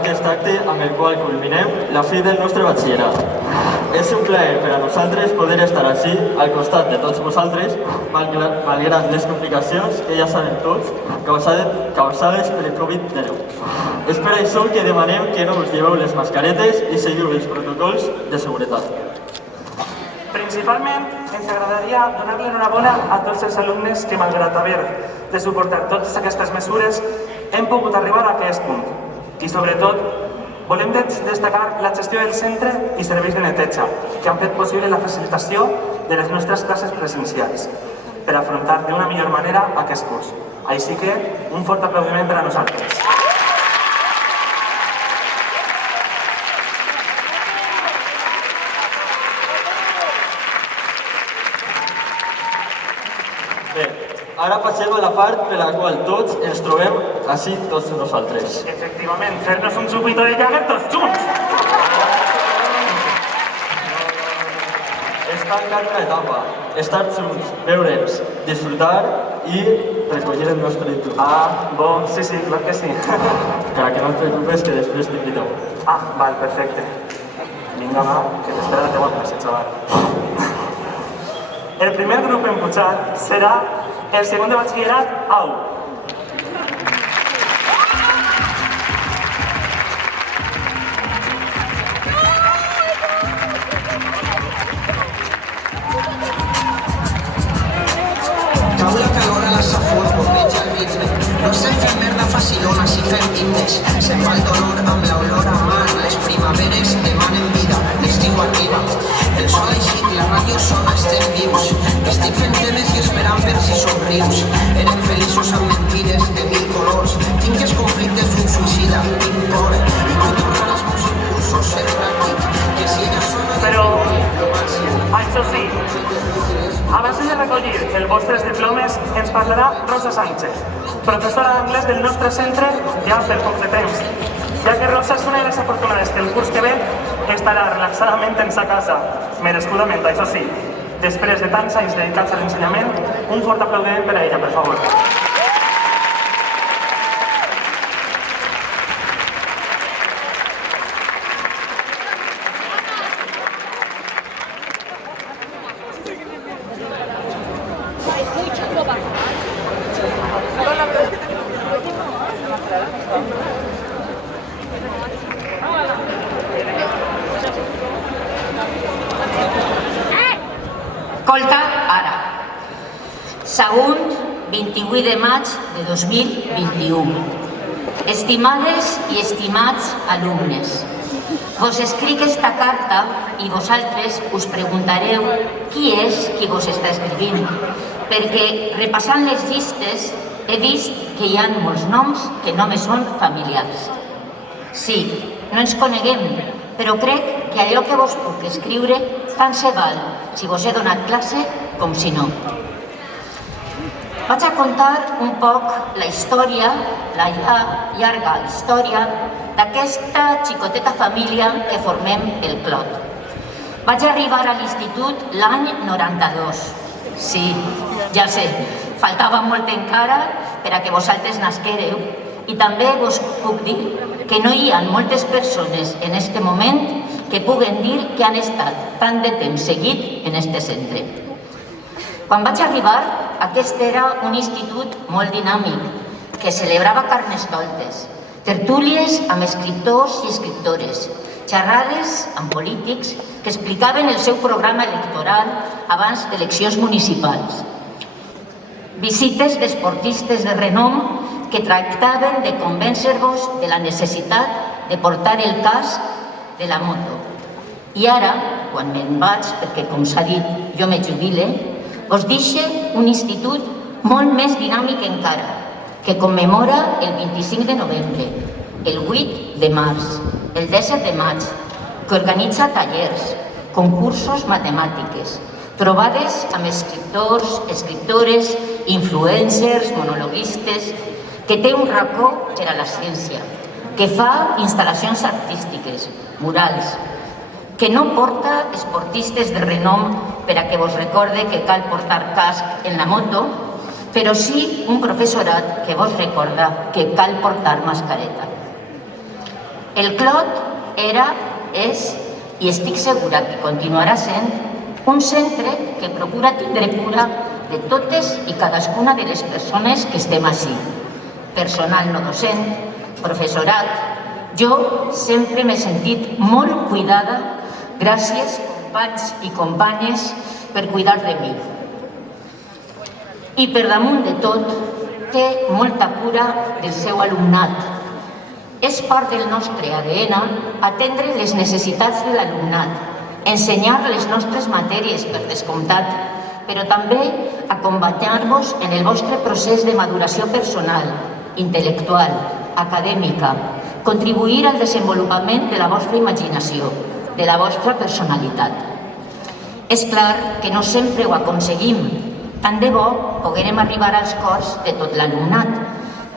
aquest acte amb el qual culminem la fi del nostre batxillerat. És un plaer per a nosaltres poder estar així al costat de tots vosaltres, malgrat les complicacions que ja sabem tots, causades per el Covid-19. És per això que demanem que no us lleveu les mascaretes i seguiu els protocols de seguretat. Principalment, ens agradaria donar-li enhorabona a tots els alumnes que, malgrat haver de suportar totes aquestes mesures, hem pogut arribar a aquest punt. I, sobretot, volem destacar la gestió del centre i serveis de neteja, que han fet possible la facilitació de les nostres classes presencials per afrontar d'una millor manera aquest curs. Així que, un fort aplaudiment per a nosaltres. Bé, ara passem a la part per la qual tots ens trobem així tots nosaltres. Efectivament, fer-nos un xupito de llàger tots junts! És tancar una etapa, estar junts, veure'ns, disfrutar i recollir el nostre títol. Ah, bon, sí, clar que sí. Encara que no et preocupes, que després t'invito. Ah, val, perfecte. Vinga, va, que t'espera la teua classe, xaval. El primer grup en pujar serà el segon de batxillerat AU. Cau la calor a la safor, bombeja el ritme. No estem fent merda facilona, si fem himnes. Se'n va el dolor amb l'olor a mar. Les primaveres demanen vida, l'estiu arriba. El sol ha eixit, la ràdio sona, estem vius. Estic fent temes i esperant per si somrius. Érem feliços amb mentides de mil colors. Tinc els conflictes d'un suïcida, tinc por. I vull tornar als meus impulsos, ser pràctic. Que si ella sona... Però, això sí, abans de recollir els vostres diplomes, ens parlarà Rosa Sánchez, professora d'anglès del nostre centre ja per poc de temps. Ja que Rosa és una de les afortunades que el curs que ve estarà relaxadament en sa casa, merescudament, això sí. Després de tants anys dedicats a l'ensenyament, un fort aplaudiment per a ella, per favor. Escolta, ara. Segon 28 de maig de 2021. Estimades i estimats alumnes, vos escric esta carta i vosaltres us preguntareu qui és qui vos està escrivint, perquè repassant les llistes he vist que hi ha molts noms que no me són familiars. Sí, no ens coneguem, però crec que allò que vos puc escriure tant se val si vos he donat classe com si no. Vaig a contar un poc la història, la llarga història d'aquesta xicoteta família que formem el Clot. Vaig arribar a l'institut l'any 92. Sí, ja sé, faltava molt encara per a que vosaltres nasquéreu i també vos puc dir que no hi ha moltes persones en este moment que puguen dir que han estat tant de temps seguit en este centre. Quan vaig arribar, aquest era un institut molt dinàmic, que celebrava carnestoltes, tertúlies amb escriptors i escriptores, xerrades amb polítics que explicaven el seu programa electoral abans d'eleccions municipals, visites d'esportistes de renom que tractaven de convèncer-vos de la necessitat de portar el casc de la moto. I ara, quan me'n vaig, perquè com s'ha dit, jo me jubile, us deixo un institut molt més dinàmic encara, que commemora el 25 de novembre, el 8 de març, el 17 de maig, que organitza tallers, concursos matemàtiques, trobades amb escriptors, escriptores, influencers, monologuistes, que té un racó per a la ciència, que fa instal·lacions artístiques, murals, que no porta esportistes de renom per a que vos recorde que cal portar casc en la moto, però sí un professorat que vos recorda que cal portar mascareta. El Clot era, és i estic segura que continuarà sent un centre que procura tindre cura de totes i cadascuna de les persones que estem ací. Personal no docent, professorat, jo sempre m'he sentit molt cuidada, gràcies companys i companyes per cuidar de mi. I per damunt de tot, té molta cura del seu alumnat. És part del nostre ADN atendre les necessitats de l'alumnat, ensenyar les nostres matèries per descomptat, però també acompanyar-vos en el vostre procés de maduració personal, intel·lectual, acadèmica, contribuir al desenvolupament de la vostra imaginació, de la vostra personalitat. És clar que no sempre ho aconseguim, tant de bo poguérem arribar als cors de tot l'alumnat,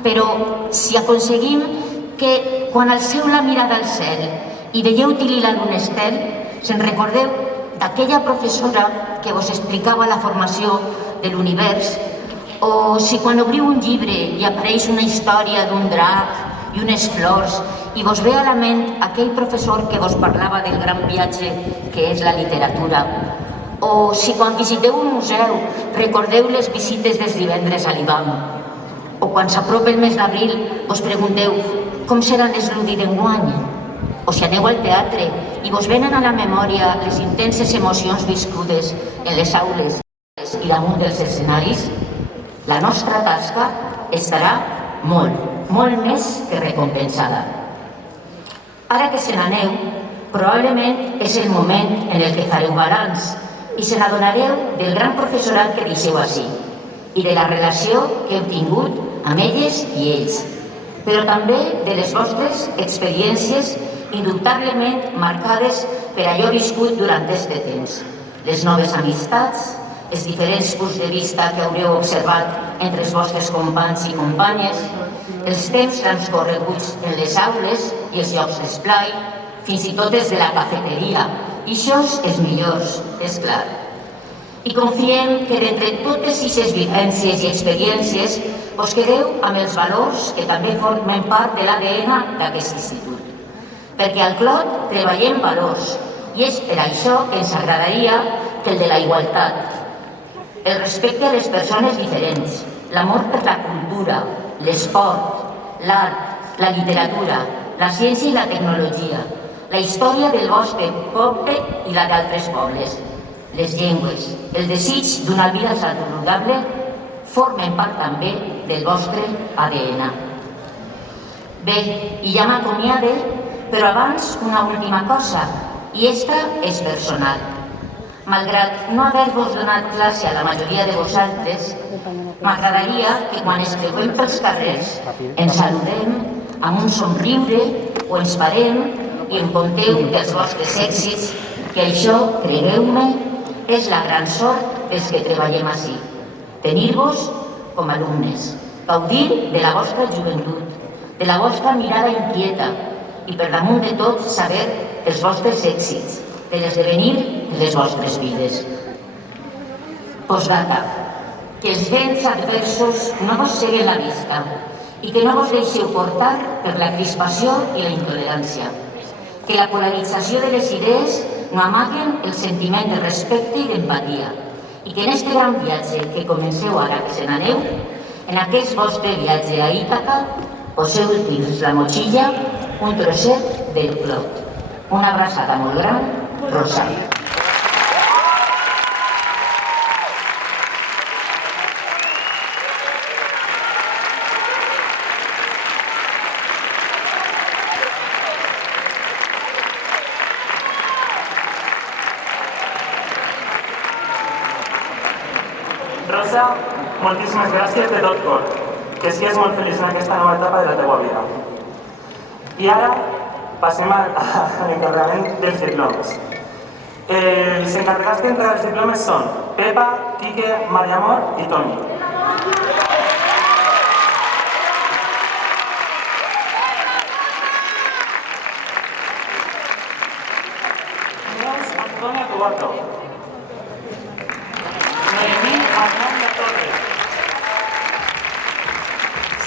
però si aconseguim que quan alceu la mirada al cel i veieu tililar un estel, se'n recordeu d'aquella professora que vos explicava la formació de l'univers, o si quan obriu un llibre i apareix una història d'un drac i unes flors i vos ve a la ment aquell professor que vos parlava del gran viatge que és la literatura, o si quan visiteu un museu recordeu les visites dels divendres a l'IBAM, o quan s'apropa el mes d'abril vos pregunteu com seran les Ludi d'enguany, o si aneu al teatre i vos venen a la memòria les intenses emocions viscudes en les aules i damunt dels escenaris, la nostra tasca estarà molt més que recompensada. Ara que se n'aneu, probablement és el moment en el que fareu balanç i se n'adonareu del gran professorat que deixeu ací i de la relació que heu tingut amb elles i ells, però també de les vostres experiències indubtablement marcades per allò viscut durant aquest temps, les noves amistats, els diferents punts de vista que haureu observat entre els vostres companys i companyes, els temps transcorreguts en les aules i els llocs d'esplai, fins i tot els de la cafeteria, i això és millors, és clar. I confiem que d'entre totes aquestes vivències i experiències us quedeu amb els valors que també formen part de l'ADN d'aquest institut. Perquè al Clot treballem valors i és per això que ens agradaria que el de la igualtat, el respecte a les persones diferents, l'amor per la cultura, l'esport, l'art, la literatura, la ciència i la tecnologia, la història del vostre poble i la d'altres pobles, les llengües, el desig d'una vida saludable formen part també del vostre ADN. Bé, i ja m'acomiade, però abans una última cosa, i esta és personal. Malgrat no haver-vos donat classe a la majoria de vosaltres, m'agradaria que quan ens creuem pels carrers ens saludem amb un somriure o ens parem i em conteu dels vostres èxits, que això, cregueu-me, és la gran sort dels que treballem ací. Tenir-vos com a alumnes, gaudir de la vostra joventut, de la vostra mirada inquieta i per damunt de tot saber els vostres èxits, de l'esdevenir de les vostres vides. Postdata. Que els vents adversos no vos ceguen la vista i que no vos deixeu portar per la crispació i la intolerància. Que la polarització de les idees no amaguen el sentiment de respecte i d'empatia i que en este gran viatge que comenceu ara que se n'aneu, en aquest vostre viatge a Ítaca, poseu dins la motxilla un trosset del Clot. Una abraçada molt gran, Rosario. Rosa, moltíssimes gràcies de tot cor. Que sigues molt feliç en aquesta nova etapa de la teva vida. I ara passem a l'encarregament dels diplomes. Els encarregats d'entregar els diplomes són Pepa, Quique, Maria Amor i Toni. Neus Antonia Tubato. Noemí Arnau Torre.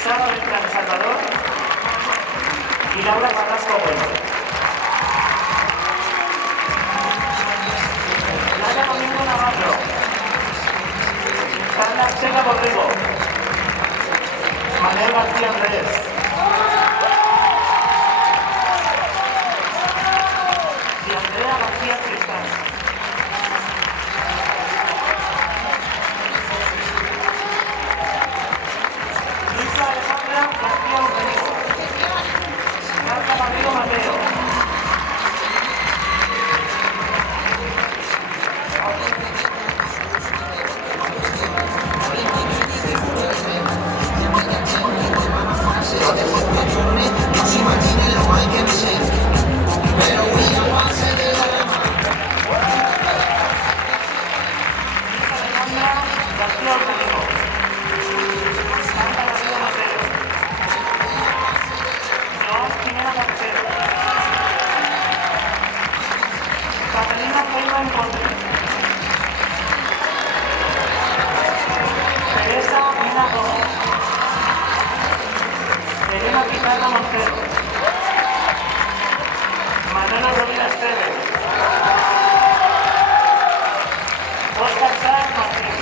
Sara Beltrán Salvador. y Laura Carrasco Bueno. Laia Domingo Navarro. Carla Checa Borrego. Manuel García Andrés. Y Andrea García Cristán. Luisa Alejandra García Urrego. Marta Garrido Mateo. No se imaginen lo mal que me siento, pero voy a base de drama. Alejandra García Urrego. Marta Garrido Mateo. Joan Jimena García. Catalina Feynman Conte. Teresa Mina Gómez. Elena Pizarro Montero. Manolo Rovira Esteves. Óscar Sáenz Martín.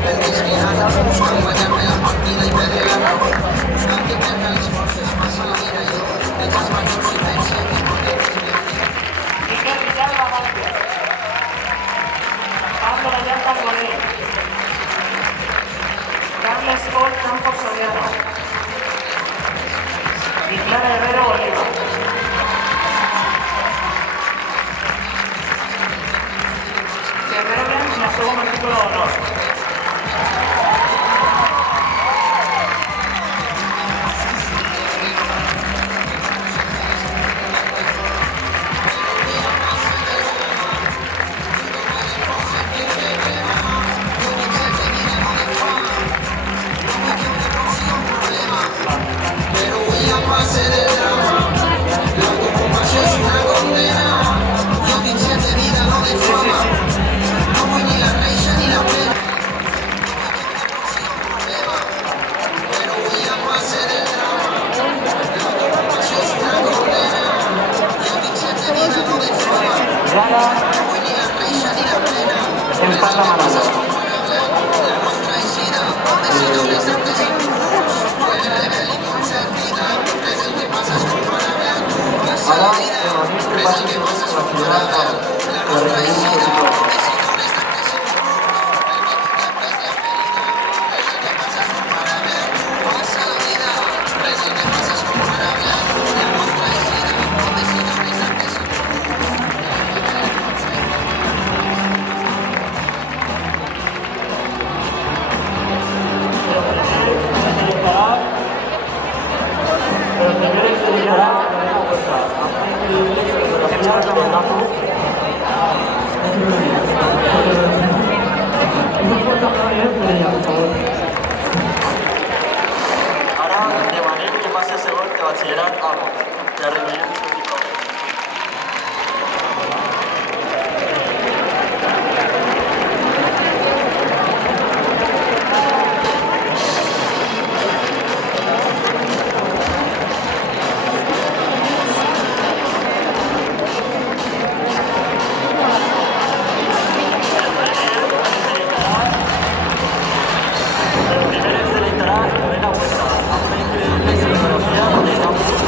Buscan guanyar-me la partida i perdre la raó. Buscan que perda les forces, passa la vida i jo. Veig els majors i pense que portem Miguel Villalba Vázquez. Pablo Vallarta Morell. Carles Paul Campos Soriano. Y Clara Herrero Oliva. Que reben el segundo título de honor. pero voy a base del drama. La ocupación es una condena. Yo tinc 7 vidas, no de fama. No vull ni la reixa ni la pena. Pero voy a base del drama. La ocupación es una condena. Yo tinc 7 vidas, no de fama. Lara No vull ni la reixa ni la pena. en Parla Manada. La nostra eixida, decidores antes impuls. Tu eres rebel i consentida. Res el que passa és comparable a tu. Passa la vida. Res el que passa és comparable a tu. La nostra eixida, decidores antes impuls. El que tu t'apres la ferida. Res el que passa és comparable a tu. Passa la vida. Res el que passa és comparable a tu. La nostra eixida, decidores antes impuls. Pero primero se dedicará a la vuelta. Ara demanem que passi el segon de batxillerat a Mons, que ha recollit el seu diploma. El primer es deleitarà Lorena Huerta, amb una increïble escenografia de campus.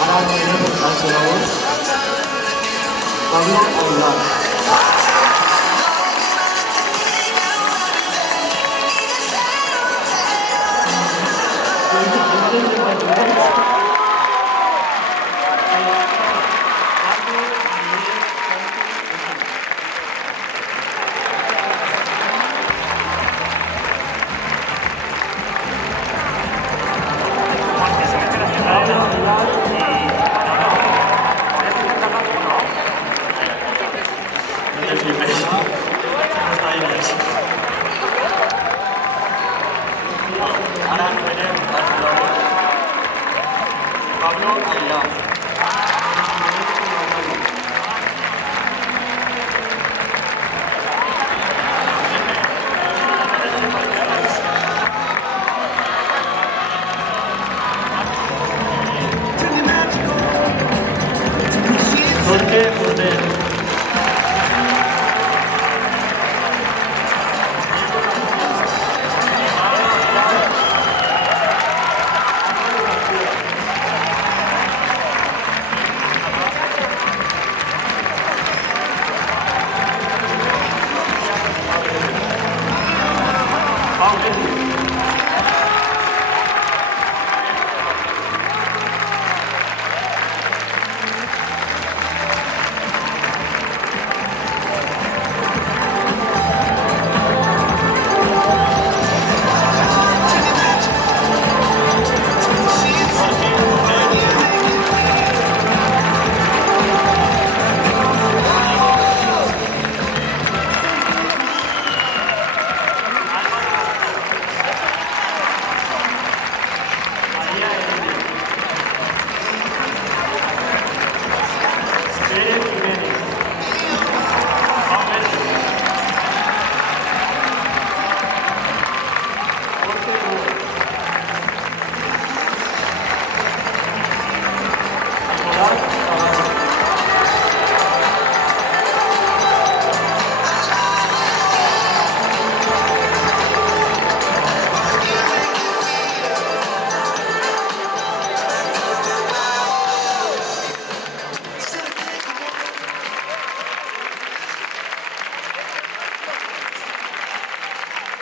Ara nomenem al senador Pablo Aguilar. Ara nomenem al senador Pablo Aguilar. Jorge Forner.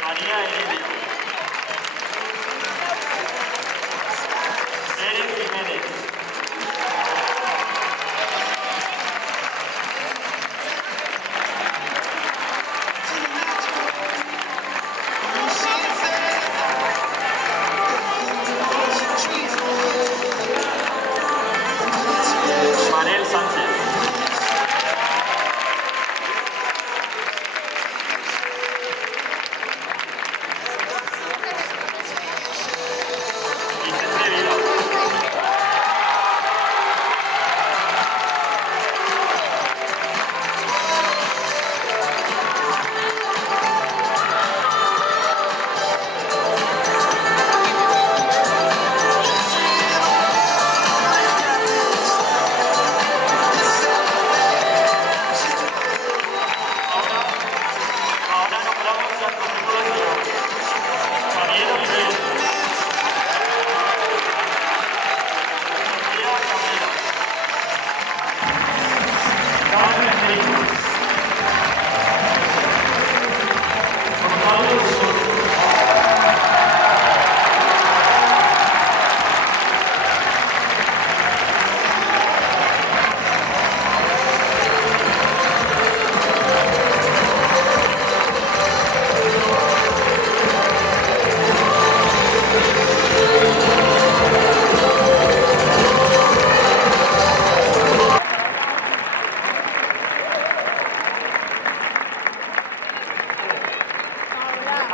María Heredia. Pérez Jiménez. Manel Sánchez.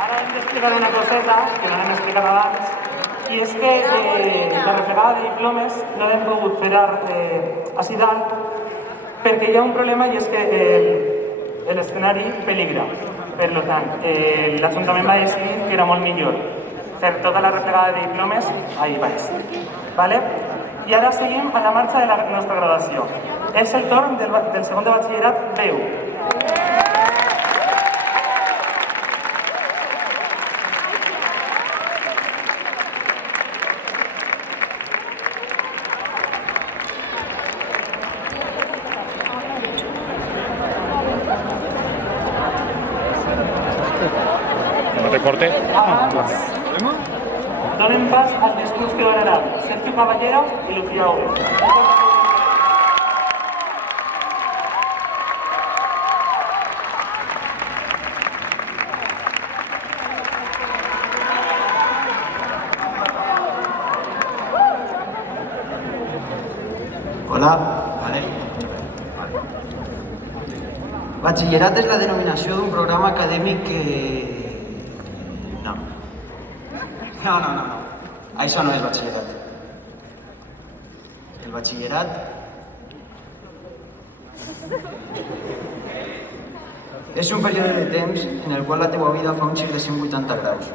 Ara hem d'explicar una coseta que no l'hem explicat abans, i és que la replegada de diplomes no l'hem pogut fer així dalt perquè hi ha un problema, i és que l'escenari peligra. Per tant, l'Ajuntament va decidir que era molt millor fer tota la replegada de diplomes ahí baix. ¿Vale? I ara seguim a la marxa de la nostra graduació. És el torn del segon de batxillerat 10. Porter. Donen pas al discurs que donaran Sergio Caballero i Lucía Obre. Hola. Vale. Batxillerat és la denominació d'un programa acadèmic que... No. Això no és batxillerat. El batxillerat és un període de temps en el qual la teva vida fa un gir de 180 graus,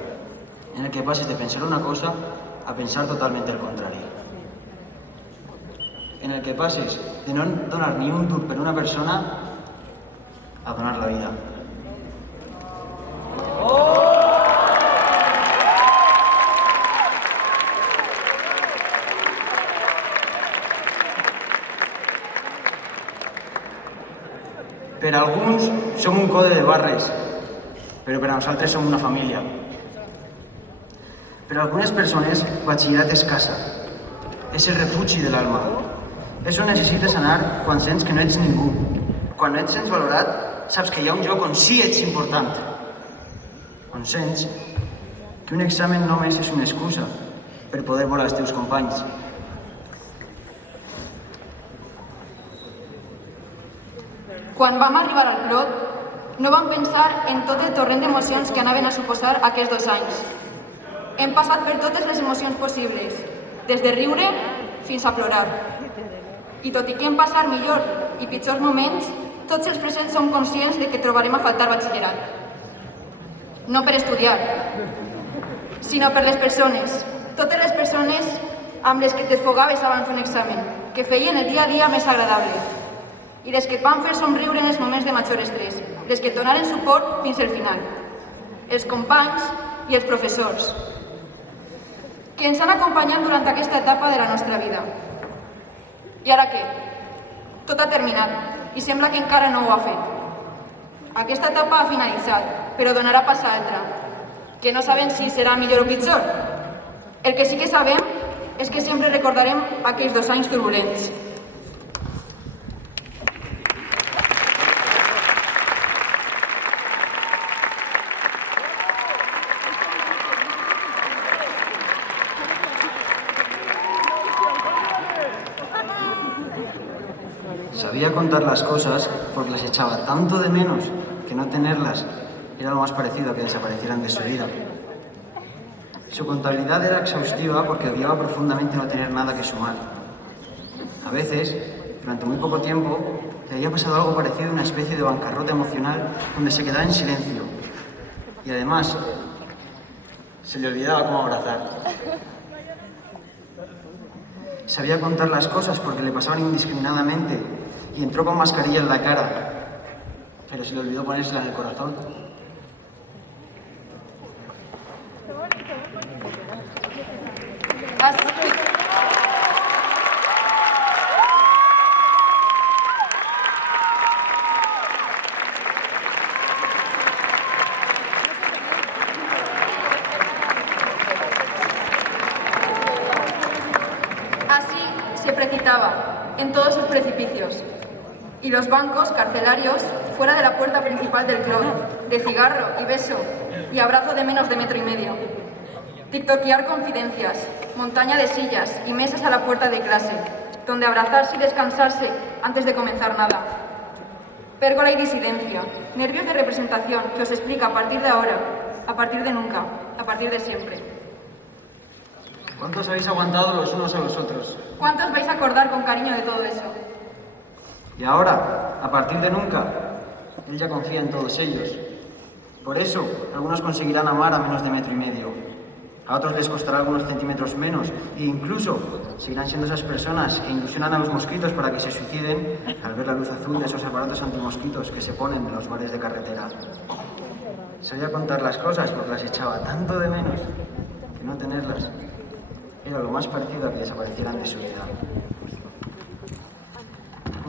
en el que passes de pensar una cosa a pensar totalment el contrari. En el que passes de no donar ni un dur per una persona a donar la vida. Per alguns som un code de barres, però per a nosaltres som una família. Per a algunes persones, batxillerat és casa, és el refugi de l'alma. És on necessites anar quan sents que no ets ningú. Quan no et sents valorat, saps que hi ha un lloc on sí ets important. On sents que un examen només és una excusa per poder veure els teus companys. Quan vam arribar al Clot, no vam pensar en tot el torrent d'emocions que anaven a suposar aquests 2 anys. Hem passat per totes les emocions possibles, des de riure fins a plorar. I tot i que hem passat millor i pitjors moments, tots els presents som conscients de que trobarem a faltar batxillerat. No per estudiar, sinó per les persones, totes les persones amb les que et desfogaves abans d'un examen, que feien el dia a dia més agradable, i les que et van fer somriure en els moments de major estrès, les que et donaren suport fins al final, els companys i els professors, que ens han acompanyat durant aquesta etapa de la nostra vida. I ara què? Tot ha terminat i sembla que encara no ho ha fet. Aquesta etapa ha finalitzat, però donarà pas a altra, que no sabem si serà millor o pitjor. El que sí que sabem és que sempre recordarem aquells 2 anys turbulents. Sabía contar las cosas porque las echaba tanto de menos que no tenerlas era lo más parecido a que desaparecieran de su vida. Su contabilidad era exhaustiva porque odiaba profundamente no tener nada que sumar. A veces, durante muy poco tiempo, le había pasado algo parecido a una especie de bancarrota emocional donde se quedaba en silencio. Y además, se le olvidaba cómo abrazar. Sabía contar las cosas porque le pasaban indiscriminadamente y entró con mascarilla en la cara, pero se le olvidó ponérsela en el corazón. Así se precipitaba en todos sus precipicios. Y los bancos carcelarios fuera de la puerta principal del club, de cigarro y beso y abrazo de menos de 1,5 metros. Tiktokear confidencias, montaña de sillas y mesas a la puerta de clase, donde abrazarse y descansarse antes de comenzar nada. Pérgola y disidencia, nervios de representación que os explica a partir de ahora, a partir de nunca, a partir de siempre. ¿Cuántos habéis aguantado los unos a los otros? ¿Cuántos vais a acordar con cariño de todo eso? Y ahora, a partir de nunca, él ya confía en todos ellos. Por eso, algunos conseguirán amar a menos de 1,5 metros. A otros les costará algunos centímetros menos e incluso seguirán siendo esas personas que ilusionan a los mosquitos para que se suiciden al ver la luz azul de esos aparatos antimosquitos que se ponen en los bares de carretera. Sabía contar las cosas porque las echaba tanto de menos que no tenerlas era lo más parecido a que desaparecieran de su vida.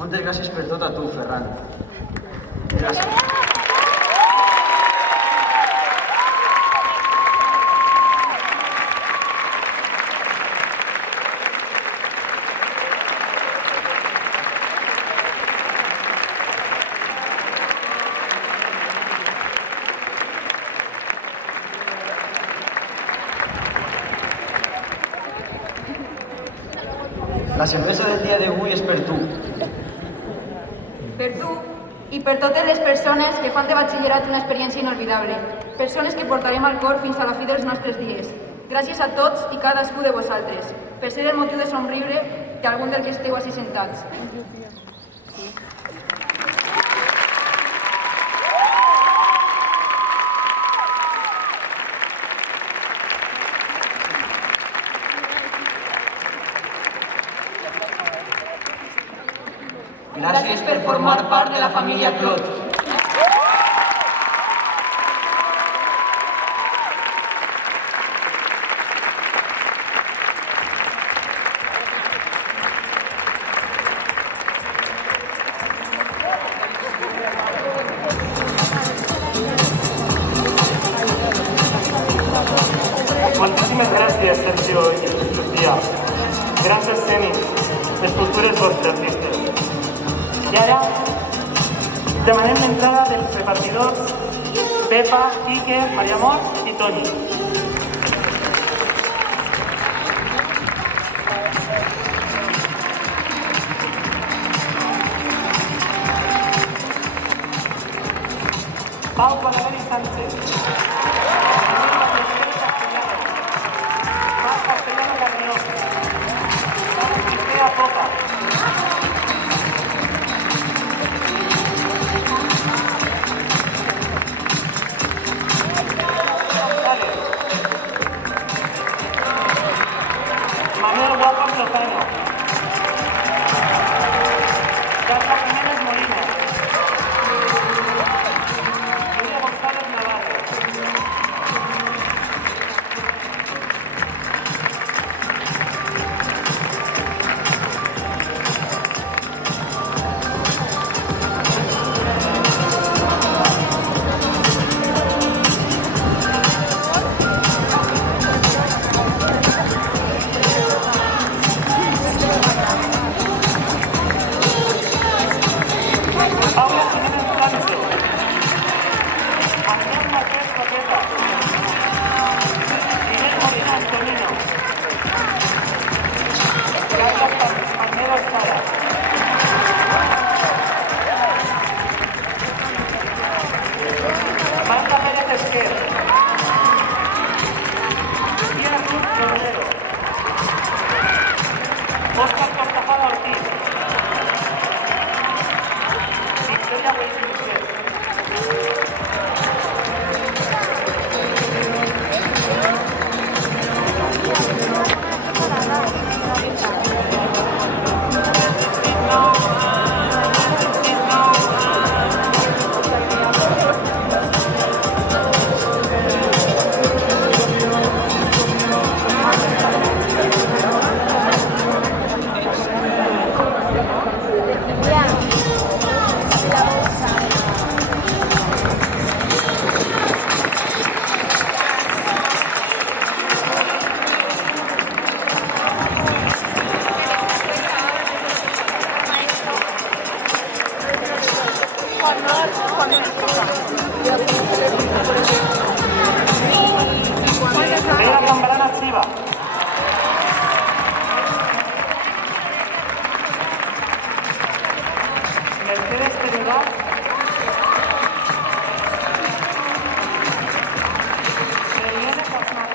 Moltes gràcies per tot a tu, Ferran. La cervesa del dia d'avui és per tu. Per tu i per totes les persones que fan de batxillerat una experiència inolvidable. Persones que portarem al cor fins a la fi dels nostres dies. Gràcies a tots i cadascú de vosaltres, per ser el motiu de somriure d'algun del que esteu així sentats. Gràcies per formar part de la família Clot. Moltíssimes gràcies, Sergio i Lucía. Grans escènics, escultures vostres, artistes. I ara demanem l'entrada dels repartidors Pepa, Quique, Maria Amor i Toni. Pau Balaguer i Sánchez. Marc Castellano Carrió. Icea Poca. Manuel Guapas Lozano. Carla Jiménez Molina. Julia González Navarro. Paula Jiménez Sancho. Andrés Marqués Coqueta. Inés Molina Antonino. Carlos Palmero Sara. Marta Pérez Esquer. Tía Ruth Guerrero. Óscar Cortajada Ortiz. Victoria Weiss-Michel. Vera Zambrana Chiva. Mercedes Trinidad. Eliane Casmar.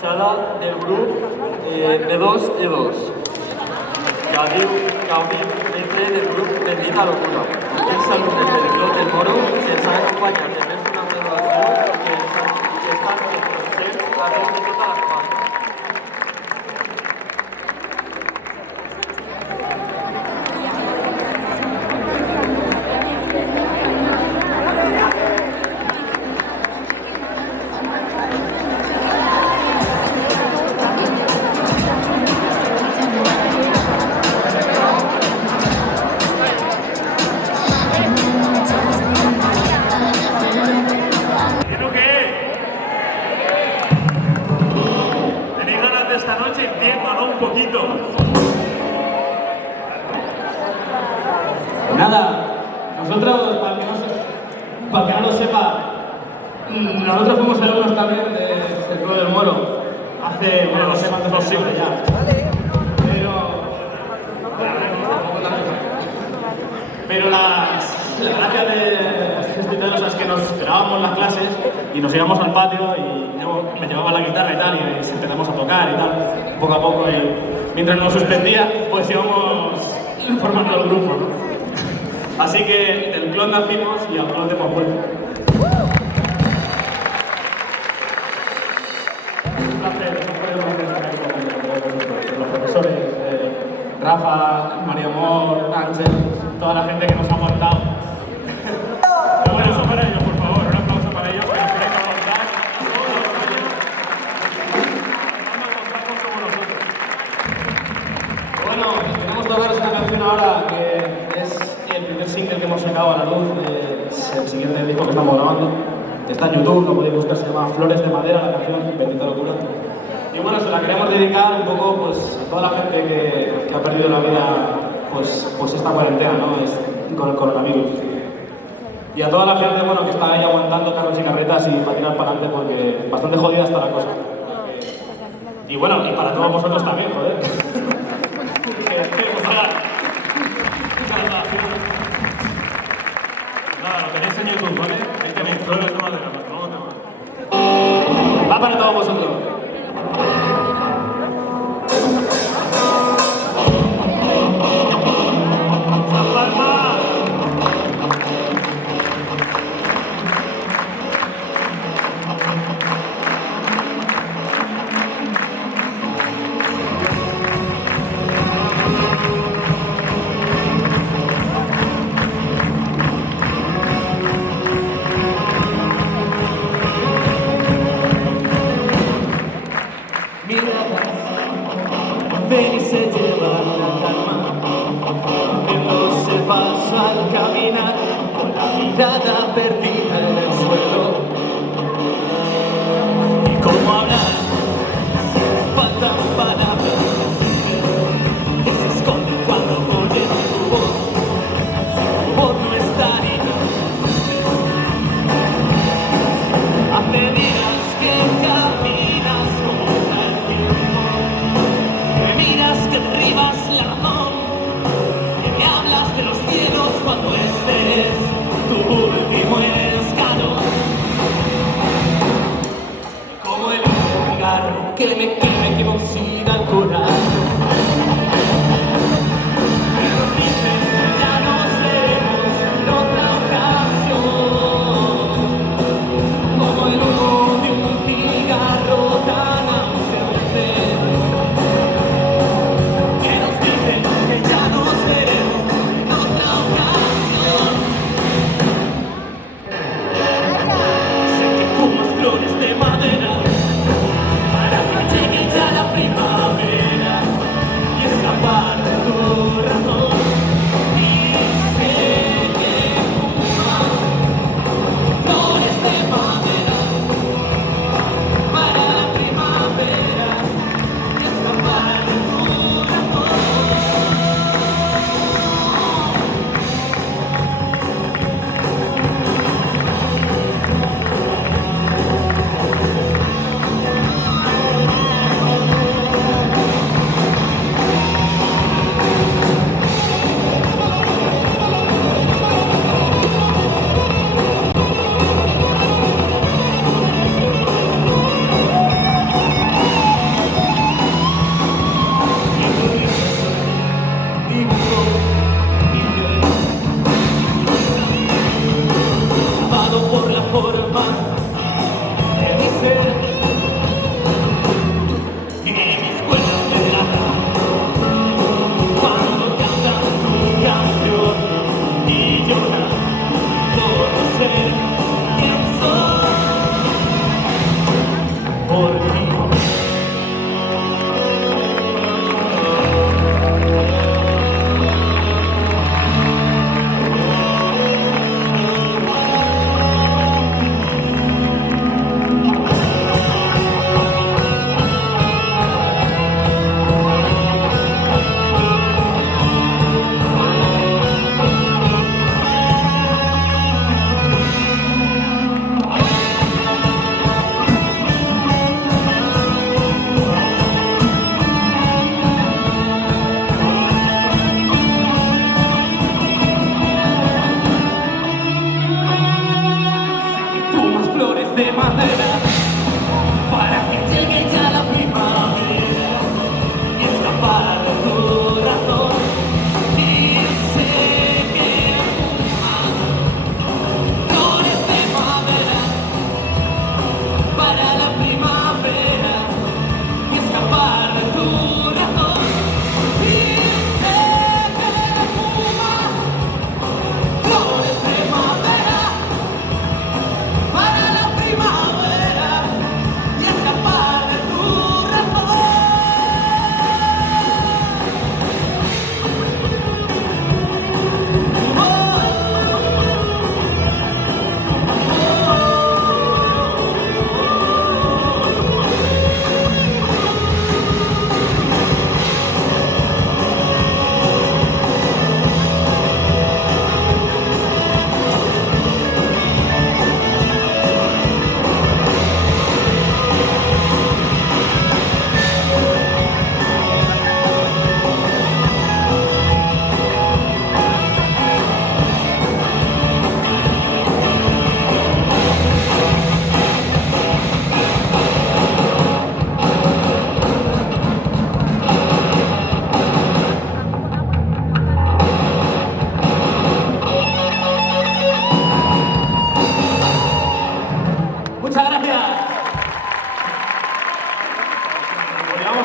Sala del grup B2E2. Gaudim entre del grup Bendita Locura. Aquests alumnes del Clot del Moro se'ns han acompanyat de més d'una graduació que estan en concerts arreu de tota l'Espanya. esta noche, entiéndalo un poquito. Nada, nosotros, para que no lo sepa, nosotros fuimos alumnos también del Club del Moro. Hace, bueno, no sé cuántos años ya. Pero la gracia de este tema es que nos grabábamos las clases y nos íbamos al patio y yo me llevaba la guitarra y tal y empezamos a tocar y tal, poco a poco, y mientras nos suspendía pues íbamos formando el grupo, ¿no? Así que del clon nacimos y al clon de hemos vuelto. Un placer estar aquí con los profesores, Rafa, María Amor, Ángel, toda la gente que nos ha aguantado. Un aplauso para ellos, por favor, un aplauso para ellos que nos quieren aguantar. Bueno, queremos tocaros una canción ahora que es el primer single que hemos sacado a la luz, es el siguiente disco que estamos grabando. Está en YouTube, lo podéis buscar, se llama Flores de Madera, la canción, Bendita Locura. Y bueno, se la queremos dedicar un poco pues, a toda la gente que ha perdido la vida pues esta cuarentena, ¿no? Con el coronavirus. Y a toda la gente bueno, que está ahí aguantando carros y carretas y para tirar para adelante porque bastante jodida está la cosa. Y bueno, y para todos vosotros también, joder. Nada, lo tenéis en YouTube, ¿vale? Ahí tenéis Flores de Madera, nuestro nuevo tema. Va para todos vosotros. Ven y se lleva la calma, no se pasa al caminar con la mirada perdida en el suelo. Y cómo hablar, faltan palabras que se esconden cuando oyen tu voz, por no estar hace días que caminas contra el tiempo, que miras que derribas la mano, que me hablas de los cielos cuando este es tu último escalón. Como el cigarro que me queme, que me oxida el corazón. Y nos dicen que ya nos veremos en otra ocasión. Como el humo de un cigarro tan ausente, que nos dicen que ya nos veremos en otra ocasión. Sé que fumas flores de madera para que llegue ya la primavera.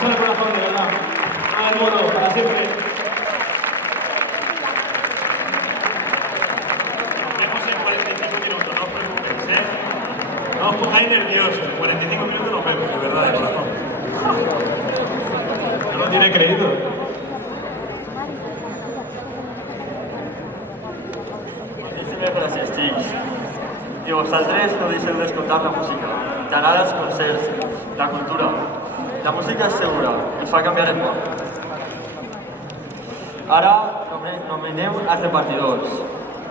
en el corazón, de verdad. Nada del moro, para siempre. Vemos en 45 minutos, no os preocupéis, ¿eh? No os pongáis nerviosos, en 45 minutos nos vemos, de verdad, de corazón. No lo tiene creído. Moltíssimes gràcies, xics. I vosaltres no deixeu d'escoltar la música, d'anar als concerts, la cultura. La música és segura, ens fa canviar el món. Ara nominem els repartidors.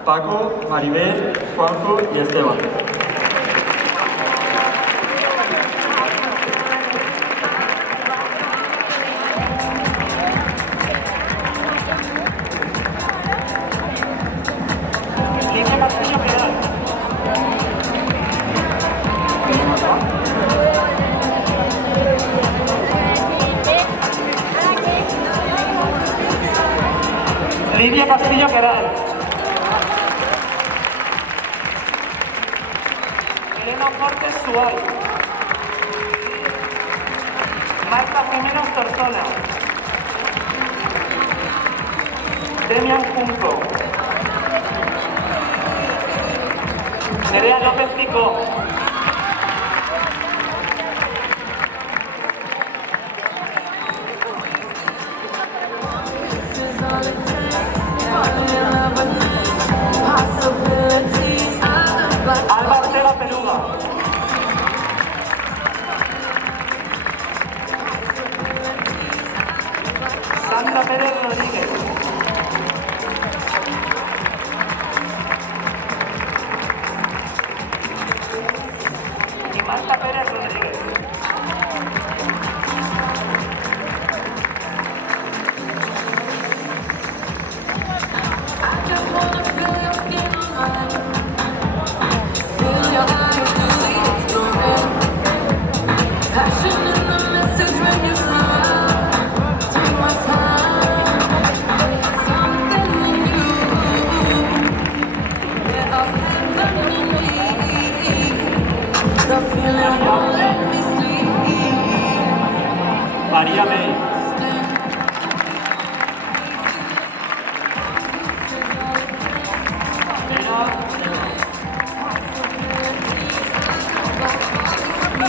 Paco, Maribel, Juanjo i Esteban. Línia Castillo Queral. Lídia Castillo Queral. Elena Fortes Sual. Marta Jiménez Tortona. Demian Junco. Nerea López Picó. Alba Ortega Peluga. Sandra Pérez Rodríguez. Y Marta Pérez Rodríguez. María May.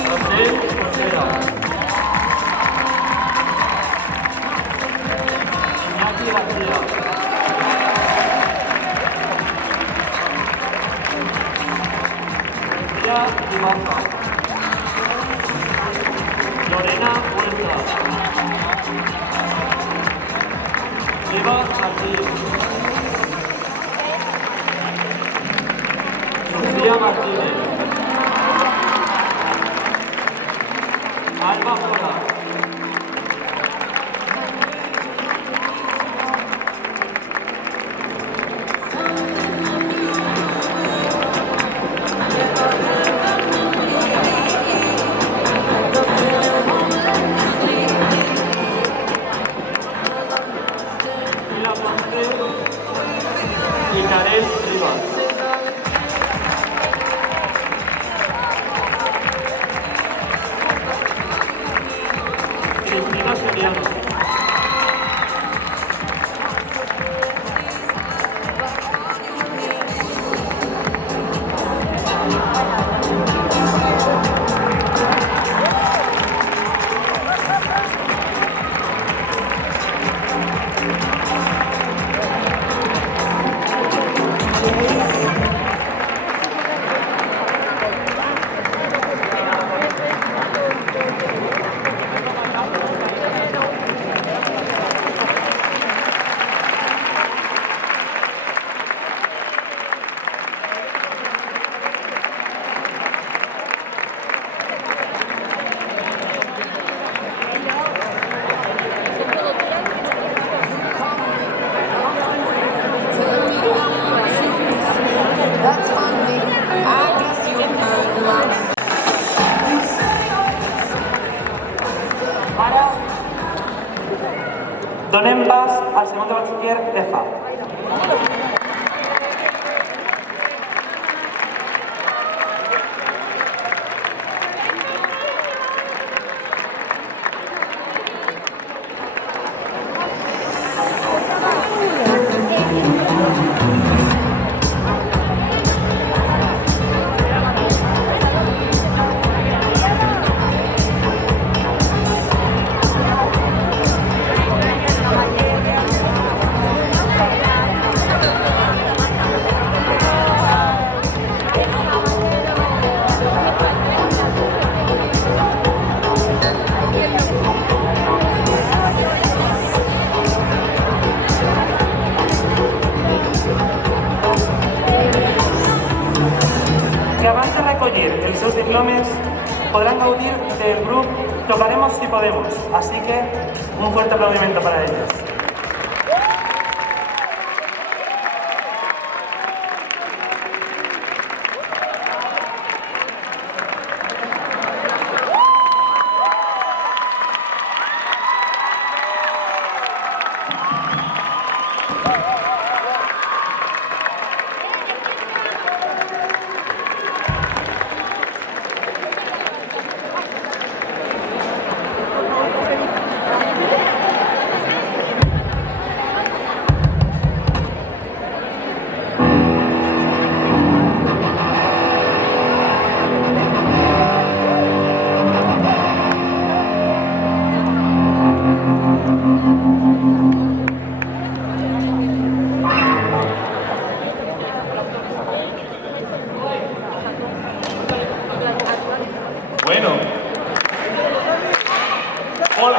José Contreras. Iñaki García. Lucía Ibaza. Lorena Huerta. Eva Martín. Lucía Martínez. Alba Mora. Mila Ponce y Karen Rivas. Cristina Soriano. Donem pas al segon de batxiller EFA. diplomes podrán gaudir del grup Tocaremos si podemos. Así que un fuerte aplaudimiento para ellos. Bueno. Hola.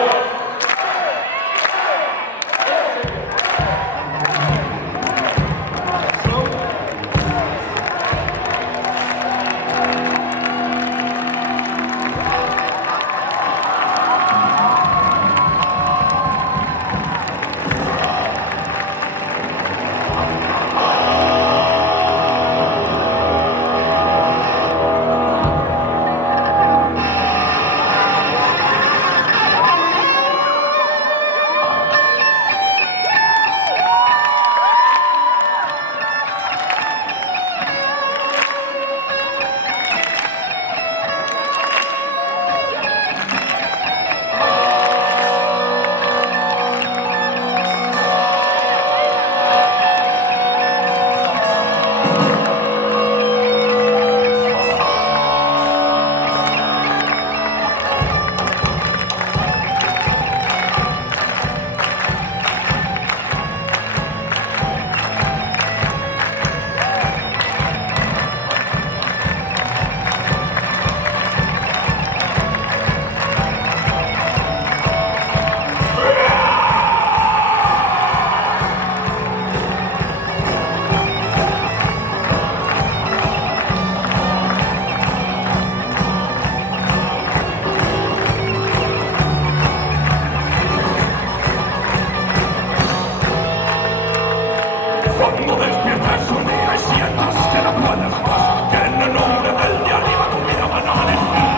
Cuando despiertes un día y sientas que no puedes más, que en el nombre del de arriba tu vida van a elegir.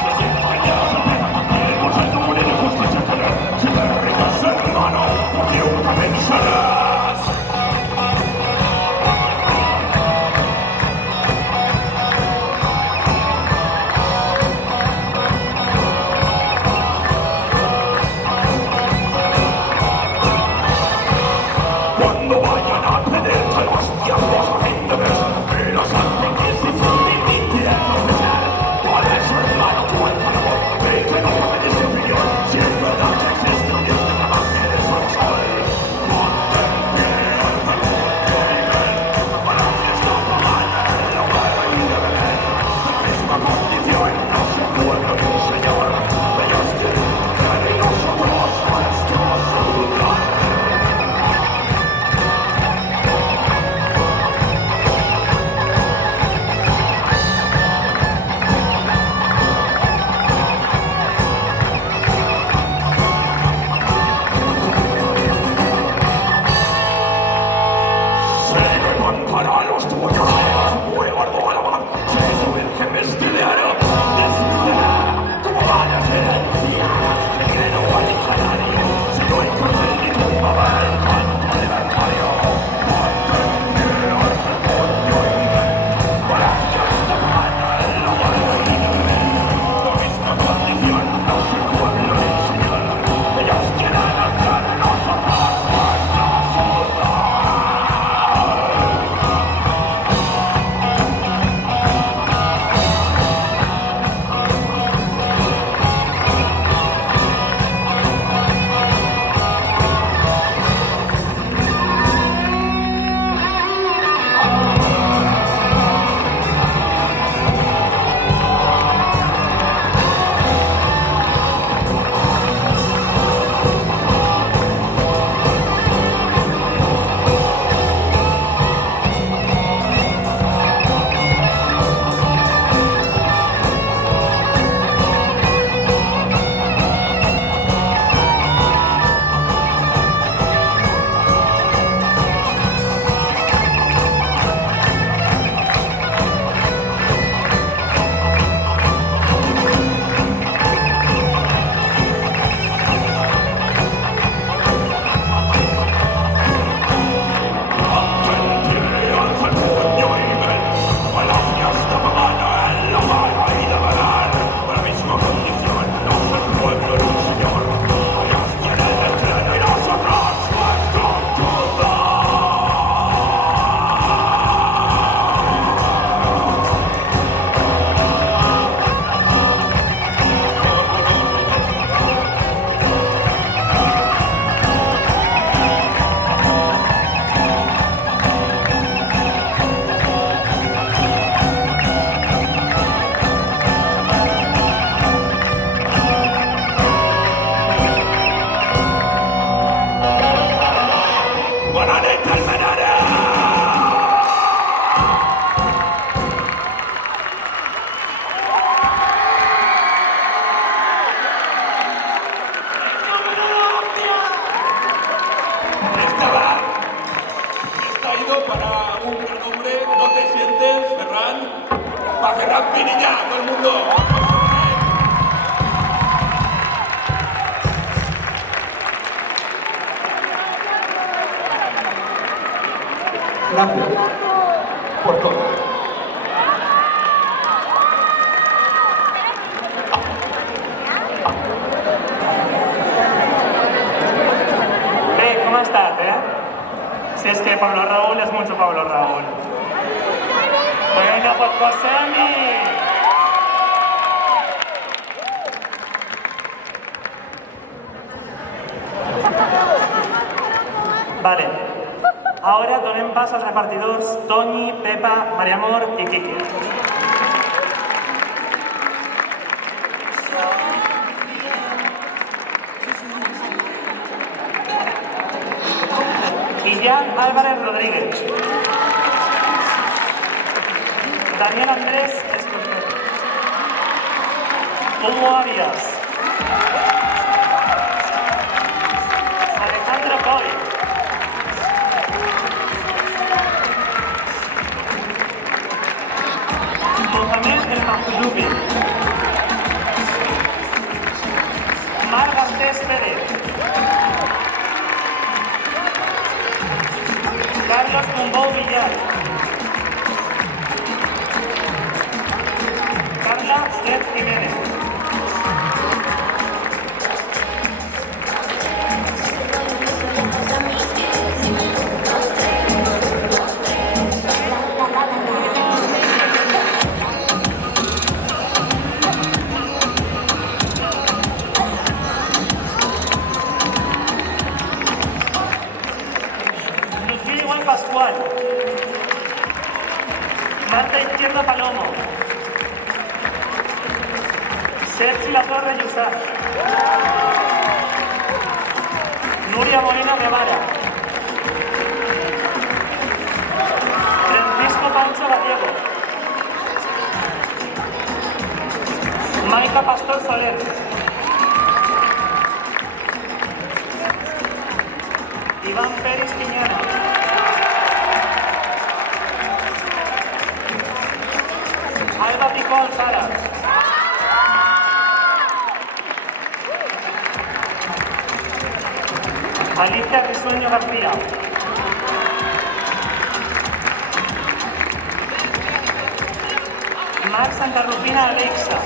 Si sientes que llevas a pena papel, por ser tu morir y justicia tener, si te ricas hermano, porque uno también serás. Cuando vayan a pedirte los diablos a fin de mes, y la santa inquisición y mi infierno especial, por eso hermano tú el favor, y que no puedes de opinión, si en verdad que existe un Dios que trabaje de sol a sol. Ponte en pie al favor, tu nivel, para la fiesta pagana, la hueva y de beber, la misma condición, nuestro pueblo y un señor, ellos quieren ver y nosotros nuestros lugar. Gracias por todo. Bé, com ha estat, Si és que Pablo Raúl és mucho Pablo Raúl. Vinga, pues posem-hi! Vale. Ahora donem pas als repartidors Toñi, Pepa, María Amor y Quique. Guillán Álvarez Rodríguez. Daniel Andrés Escobar. Hugo Arias. Alejandro Coy. Mohamed El Mahloubi. Mar Garcés Pérez. Carlos Mumbou Villar. Carla Steph Jiménez. Pascual. Marta Izquierdo Palomo. Sergi Latorre Llusá. Nuria Molina Guevara. Francisco Pancho Gallego. Maica Pastor Soler. Iván Pérez Piñana. Alba Pico Alzara. Alicia Risueño García. Mar Santa Rufina Alexa.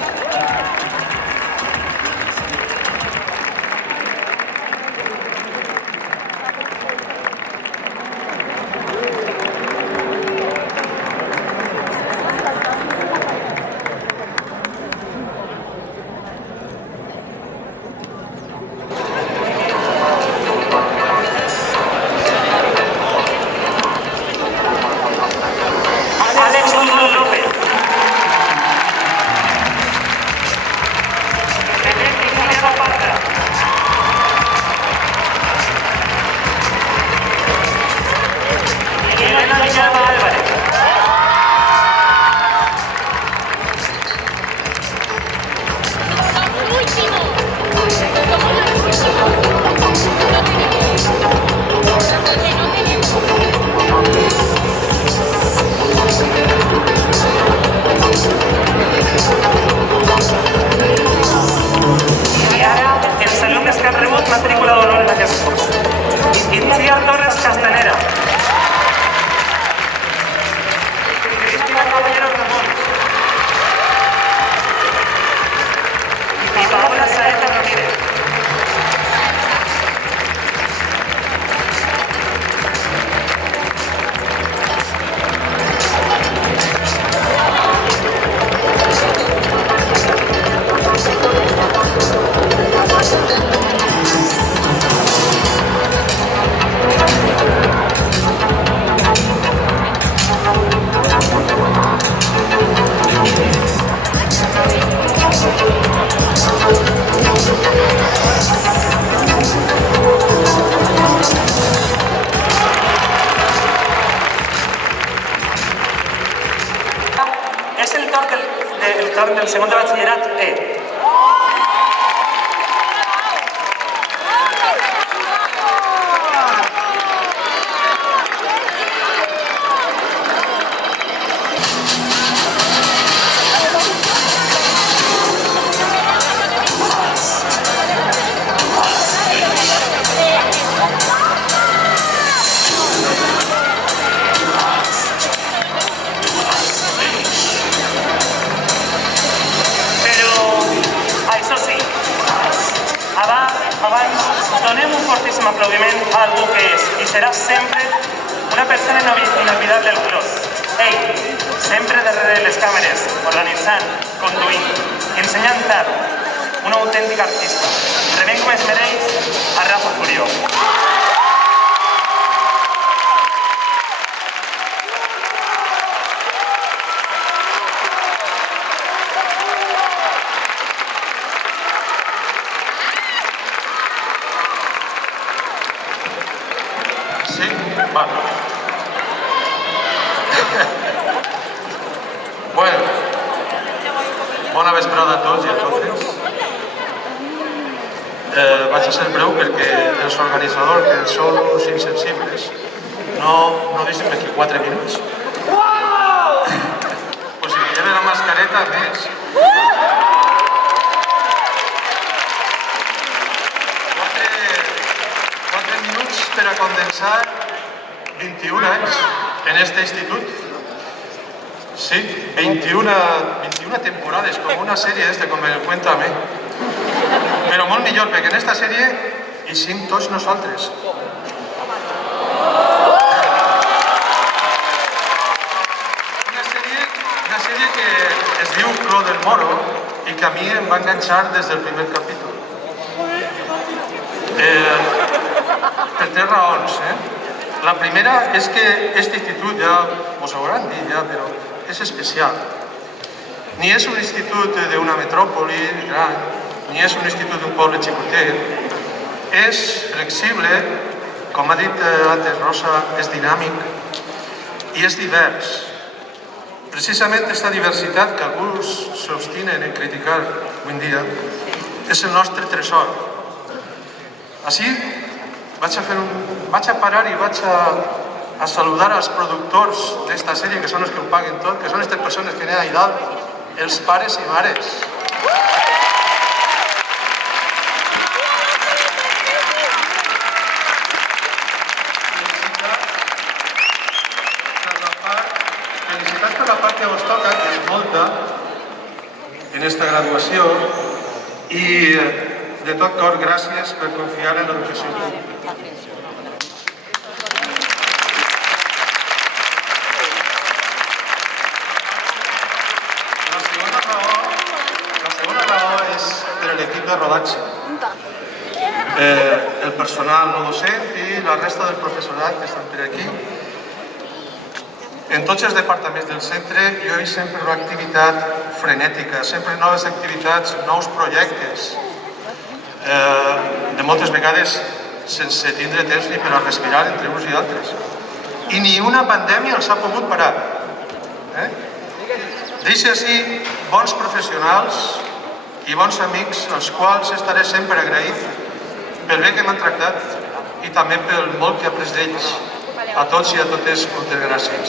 Matrícula d'honor en aquest curs. Itziar Torres Castanera. Cristina Caballero Ramón. I Paola Saeta Ramírez. abans, donem un fortíssim aplaudiment a algú que és i serà sempre una persona inolvidable al Clot. Ell, sempre darrere les càmeres, organitzant, conduint, ensenyant art, un autèntic artista. Rebem com es mereix a Rafa Furió. Sí? Vale. Bueno, bona vesprada a tots i a totes. Vaig a ser breu perquè els organitzadors, que són uns insensibles, no deixen aquí 4 minuts. Pues si me lleve la mascareta, més. 4 minuts per a condensar 21 anys en este institut. Sí, 21 temporades, com una sèrie com el Cuéntame. Però molt millor, perquè en esta sèrie hi som tots nosaltres. Una sèrie que es diu Clos del Moro i que a mi em va enganxar des del primer capítol. Per 3 raons. La primera és que aquest institut, ja us ho hauran dit, però és especial. Ni és un institut d'una metròpoli gran, ni és un institut d'un poble xicotet. És flexible, com ha dit antes Rosa, és dinàmic i és divers. Precisament aquesta diversitat que alguns s'obstinen en criticar avui en dia és el nostre tresor. Així vaig a parar i vaig a saludar als productors d'esta sèrie, que són els que ho paguen tot, que són aquestes persones que n'hi ha allà dalt, els pares i mares. Felicitats per la part que us toca, que és molta, en esta graduació, i de tot cor, gràcies per confiar en l'educació pública. La segona raó és per l'equip de rodatge. El personal no docent i la resta del professorat que estan per aquí. En tots els departaments del centre hi ha sempre una activitat frenètica, sempre noves activitats, nous projectes, de moltes vegades sense tindre temps ni per a respirar entre uns i altres. I ni una pandèmia els ha pogut parar. Deixa així bons professionals i bons amics, als quals estaré sempre agraït pel bé que m'han tractat i també pel molt que he après d'ells. A tots i a totes, moltes gràcies.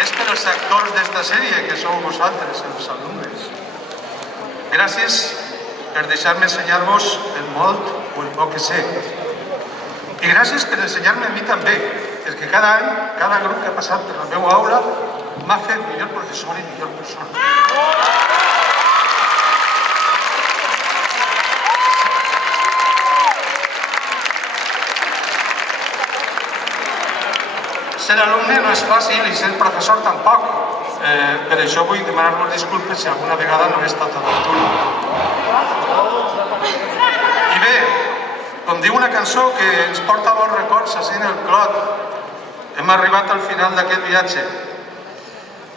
És per als actors d'esta sèrie, que sou vosaltres, els alumnes. Gràcies per deixar-me ensenyar-vos el molt o el poc que sé. I gràcies per ensenyar-me a mi també, perquè cada any, cada grup que ha passat per la meva aula m'ha fet millor professor i millor persona. Ser alumne no és fàcil i ser professor tampoc. Per això vull demanar-vos disculpes si alguna vegada no he estat a l'altura. I bé, com diu una cançó que ens porta bons records així en el Clot, hem arribat al final d'aquest viatge.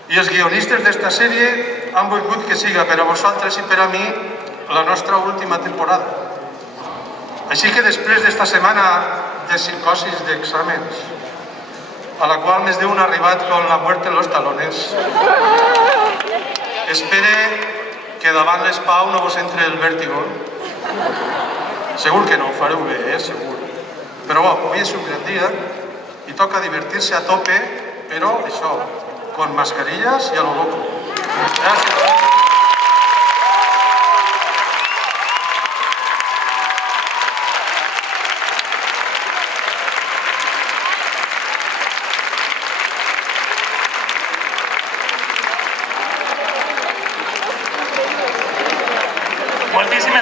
I els guionistes d'esta sèrie han volgut que siga per a vosaltres i per a mi la nostra última temporada. Així que després d'esta setmana de psicosis d'exàmens, a la qual més d'un ha arribat con la muerte en los talones, espere que davant l'espau no vos entre el vèrtigo. Segur que no, ho fareu bé, segur. Però bo, avui és un gran dia i toca divertir-se a tope, però això, con mascarillas y a lo loco. Gràcies.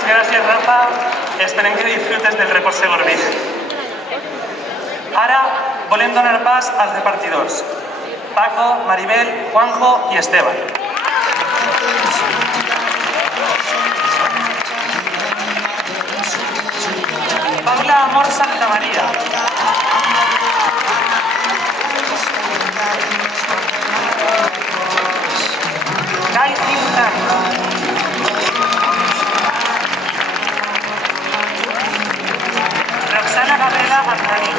Moltes gràcies, Rafa. Esperem que disfrutes del repòs gormit. Ara volem donar pas als repartidors. Paco, Maribel, Juanjo i Esteban. Paula Amor Santamaría. Kai Tintan. Roxana Gabriela Antani.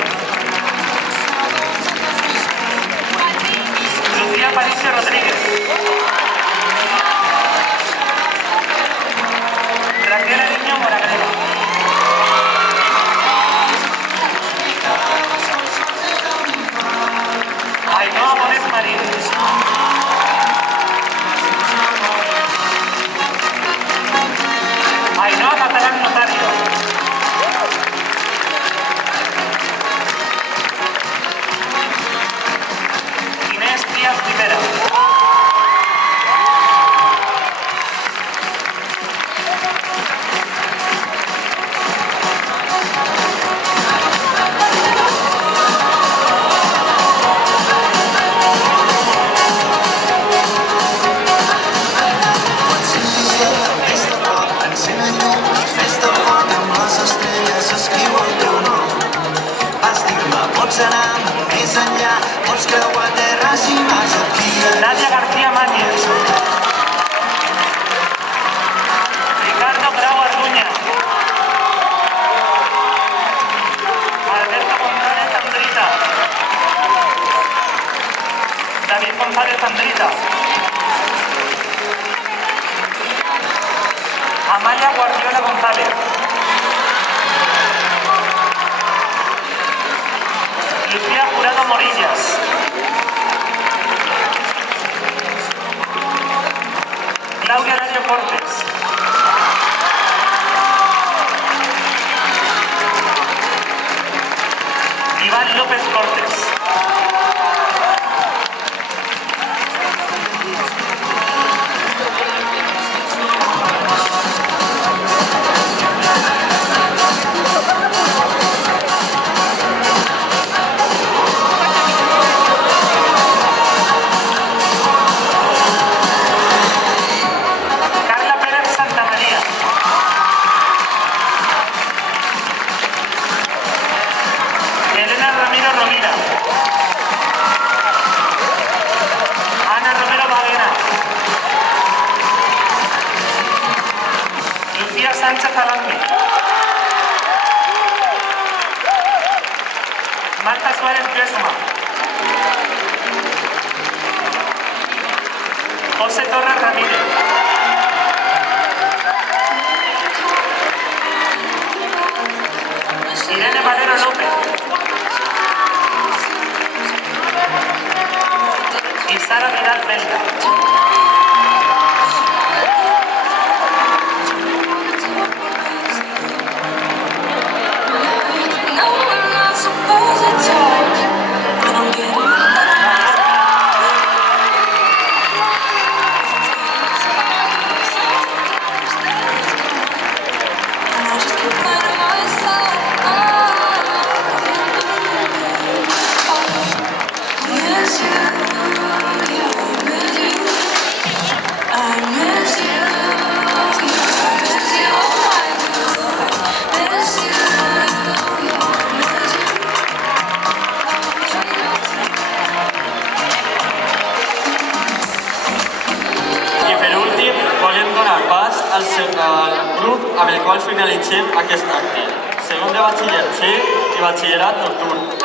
Lucía Paricio Rodríguez. Raquel Ariño Moragreva. Ainhoa Bonet Marín. Ainhoa Catalán Notario. Inés Díaz Rivera. Nadia García Mañez. Ricardo Grau Arduña. Alberto González Andrita. David González Andrita. Amalia Guardiola González. Lucía Jurado Morillas. Claudia Dario Cortes. Iván López Cortes. Sánchez Alange. Marta Suárez Biesma. José Torres Ramírez. Irene Valero López. Y Sara Vidal Belda. al grup amb el qual finalitzem aquest acte. Segon de batxiller C i batxillerat nocturn.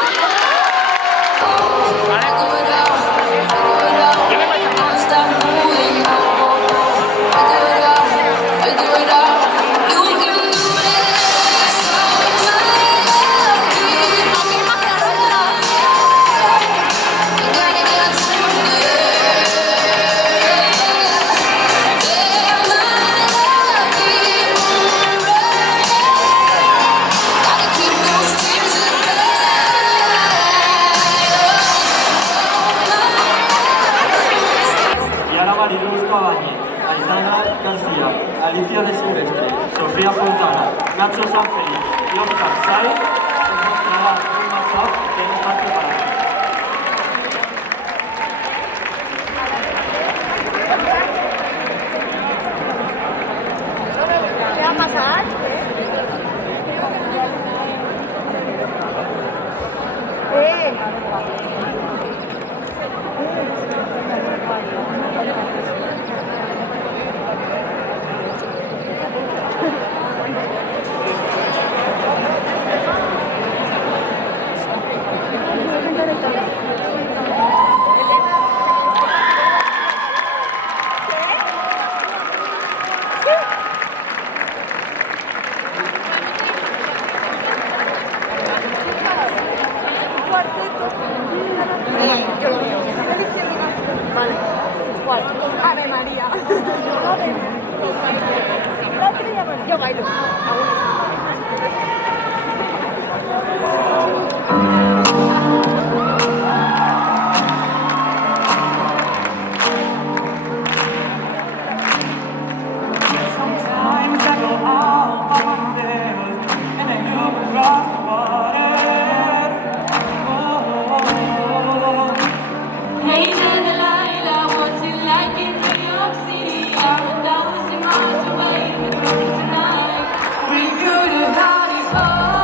Aitana García, Alicia de Silvestre, Sofía Fontana, Nacho Sanfélix y Oscar Saiz os mostrarán un mashup que no está preparado. ¿Qué va a pasar? Vale. ¿Cuál? Ave María. Yo bailo. Sometimes I go out by myself and I look across the water. Hey Delilah, what's it like in New York City? I'm 1,000 miles away, but tonight bring you to Hollywood.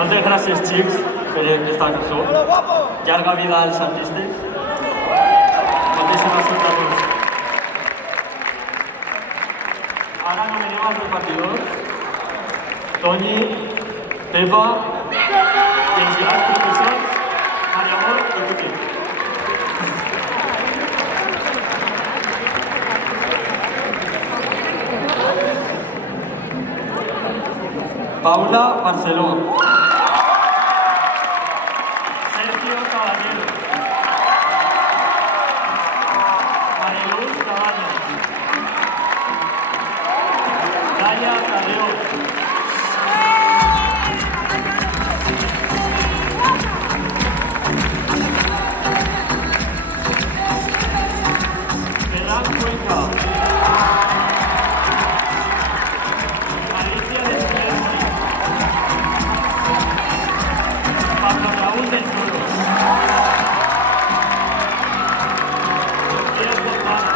Moltes gràcies, xics, per estar aquí. Llarga vida als artistes. Moltíssima sort a tots. Ara anomenem els repartidors. Toni, Pepa i els grans professors, Mariamor i Tuti. Paula Barceló. Sergio Caballero. Mariluz Cabañas. Daya Tadeo. Ferran Cuenca. Alicia de Silenci. Pablo Raúl del Toro. Lucía Fontana.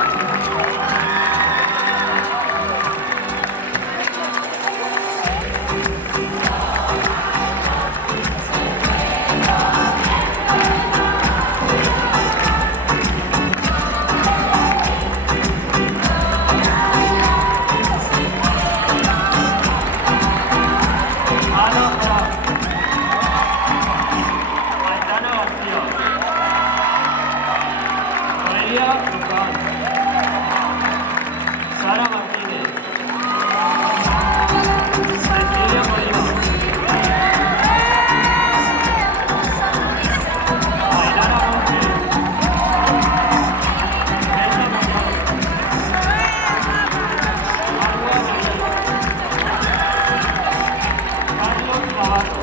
Ana Prat. Aitana García. Noelia Ducal. Sara Martínez. Cecilia Molina. Ainara Monte. Elsa Muñoz. Marwa Mayor. Carlos Navarro.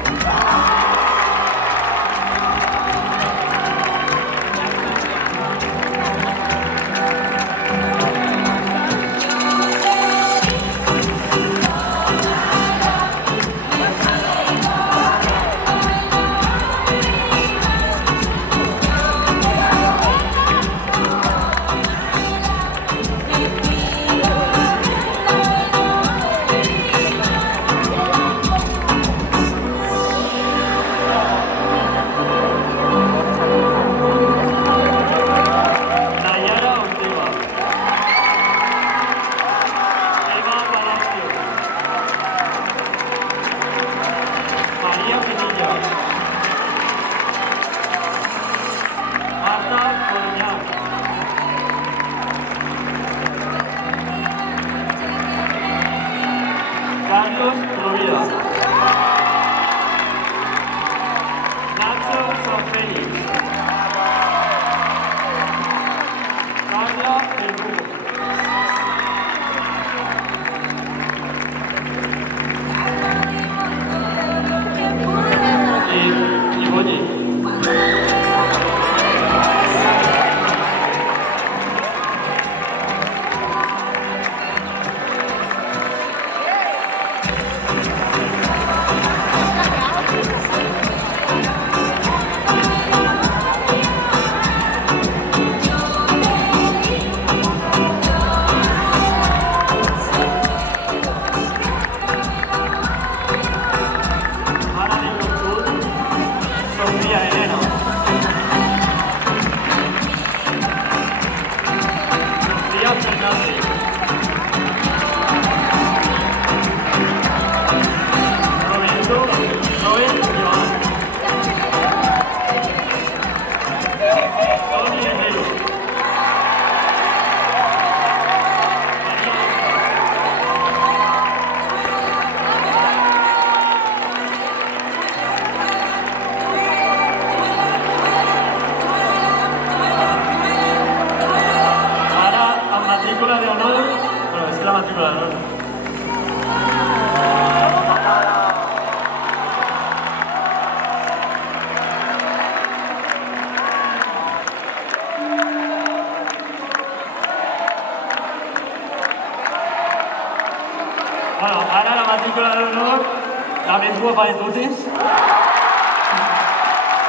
Nayara Ortega. Eva Palacio. María Pinilla. Marta Coroñán. Carlos Rovira. Nacho Sanfélix. Carla Verdugo. Y Boyi. Ana de Cultur. Sofía Elena. Sofía Fernández. Roberto Noel Joan. Toni Herrero. Ara, amb matrícula d'honor, bueno, és que la matrícula d'honor. Bueno, ara la matrícula d'honor, la més guapa de totes.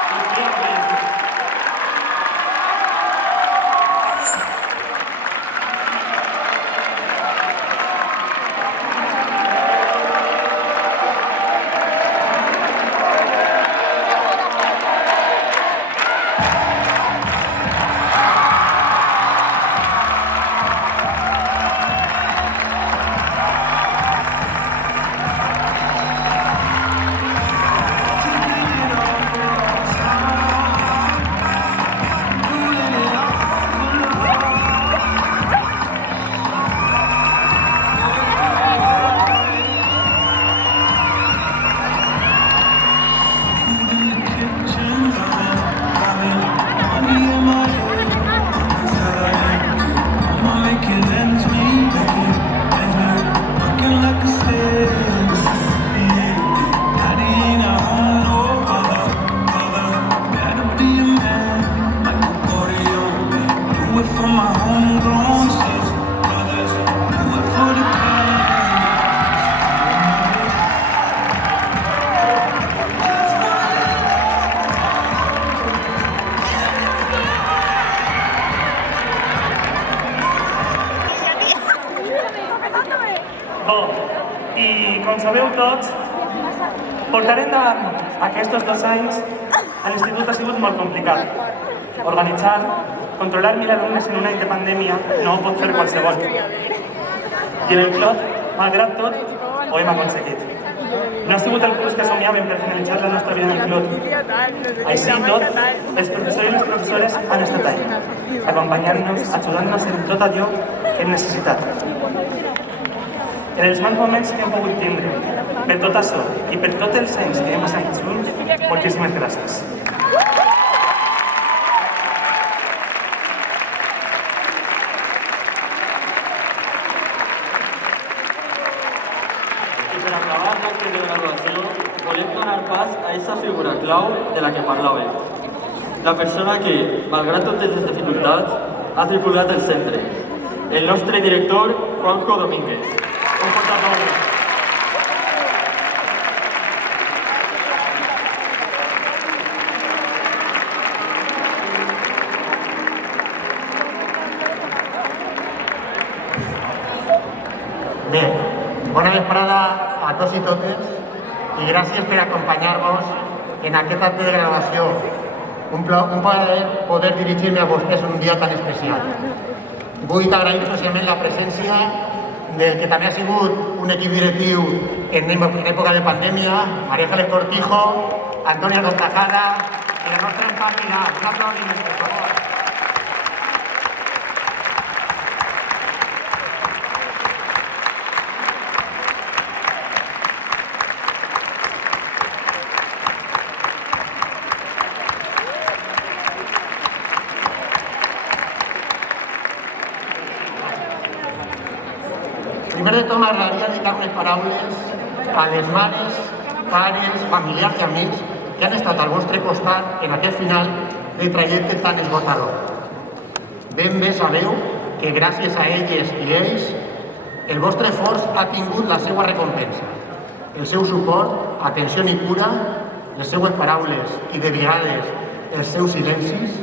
Sofia Pérez. Bo, i com sabeu tots, portar endavant aquests 2 anys a l'institut ha sigut molt complicat. Organitzar, controlar 1.000 alumnes en un any de pandèmia no ho pot fer qualsevol. I en el Clot, malgrat tot, ho hem aconseguit. No ha sigut el curs que somiàvem per finalitzar la nostra vida en el Clot. Així i tot, els professors i les professores han estat allà, acompanyant-nos, ajudant-nos en tot allò que hem necessitat. En els mals moments que hem pogut tindre, per tot això i per tots els anys que hem passat junts, moltíssimes gràcies. I per acabar l'acte de graduació, volem donar pas a aquesta figura clau de la que parlàvem. La persona que, malgrat totes les dificultats, ha tripulat el centre. El nostre director, Juanjo Domínguez. Un fort aplaudiment. Bé, bona vesprada a tots i totes i gràcies per acompanyar-nos en aquest acte de graduació. Un plaer poder dirigir-me a vostès en un dia tan especial. Vull agrair especialment la presència del que també ha sigut un equip directiu en època de pandèmia, María Ángeles Cortijo, Antonio Gonzajada i la nostra empàtida. Un aplaudiment, per favor. Primer de tot m'agradaria dedicar unes paraules a les mares, pares, familiars i amics que han estat al vostre costat en aquest final de trajecte tan esgotador. Ben bé sabeu que gràcies a elles i ells el vostre esforç ha tingut la seva recompensa. El seu suport, atenció i cura, les seues paraules i de vegades els seus silencis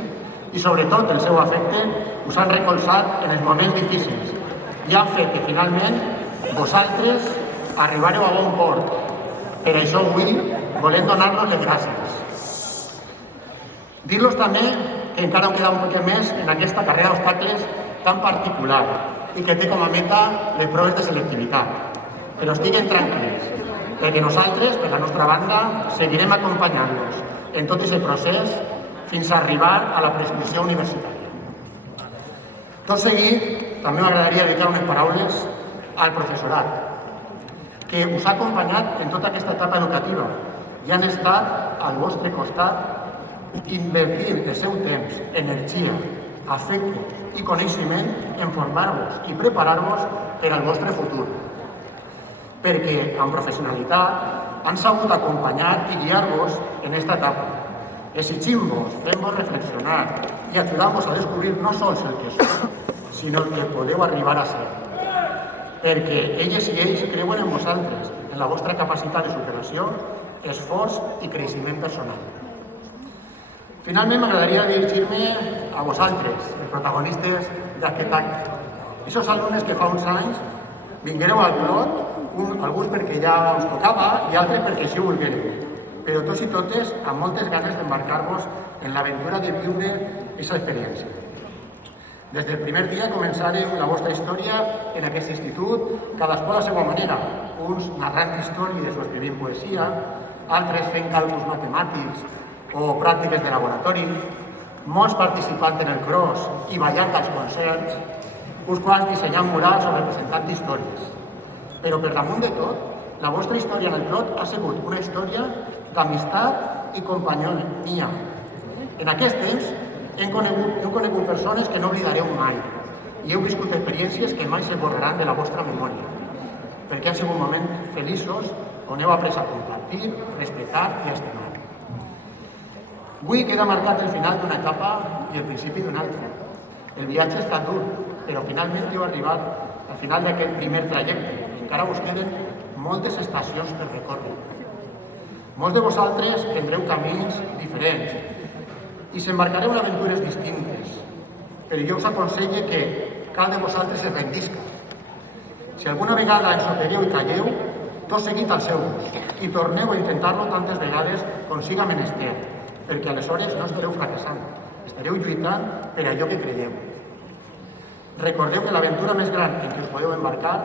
i sobretot el seu afecte us han recolzat en els moments difícils i han fet que finalment vosaltres arribareu a bon port. Per això avui volem donar-los les gràcies. Dir-los també que encara em queda un poc més en aquesta carrera d'obstacles tan particular i que té com a meta les proves de selectivitat. Però estiguen tranquils, perquè nosaltres, per la nostra banda, seguirem acompanyant-los en tot aquest procés fins a arribar a la prescripció universitària. Tot seguit, també m'agradaria dedicar unes paraules al professorat, que us ha acompanyat en tota aquesta etapa educativa i han estat al vostre costat invertint el seu temps, energia, afecte i coneixement en formar-vos i preparar-vos per al vostre futur. Perquè, amb professionalitat, han sabut acompanyar i guiar-vos en aquesta etapa, exigint-vos, fent-vos reflexionar i ajudant-vos a descobrir no sols el que sou, sinó el que podeu arribar a ser. Perquè elles i ells creuen en vosaltres, en la vostra capacitat de superació, esforç i creixement personal. Finalment, m'agradaria dirigir-me a vosaltres, els protagonistes d'aquest acte. Aquests alumnes que fa uns anys vinguéreu al Clot, alguns perquè ja us tocava i altres perquè així ho volguéreu, però tots i totes amb moltes ganes d'embarcar-vos en l'aventura de viure aquesta experiència. Des del primer dia començareu la vostra història en aquest institut, cadascú a la seva manera, uns narrant històries o escrivint poesia, altres fent càlculs matemàtics o pràctiques de laboratori, molts participant en el cross i ballant als concerts, uns quants dissenyant murals o representant històries. Però per damunt de tot, la vostra història en el Clot ha sigut una història d'amistat i companyonia. En aquest temps heu conegut persones que no oblidareu mai i heu viscut experiències que mai s'esborraran de la vostra memòria, perquè han sigut moments feliços on heu après a compartir, respectar i estimar. Avui queda marcat el final d'una etapa i el principi d'una altra. El viatge ha estat dur, però finalment heu arribat al final d'aquest primer trajecte. Encara us queden moltes estacions per recórrer. Molts de vosaltres prendreu camins diferents i s'embarcareu en aventures distintes, però jo us aconselle que cal de vosaltres es rendisca. Si alguna vegada ensopegueu i calleu, tot seguit al seu gust i torneu a intentar-lo tantes vegades com siga menester, perquè aleshores no estareu fracassant, estareu lluitant per allò que creieu. Recordeu que l'aventura més gran en què us podeu embarcar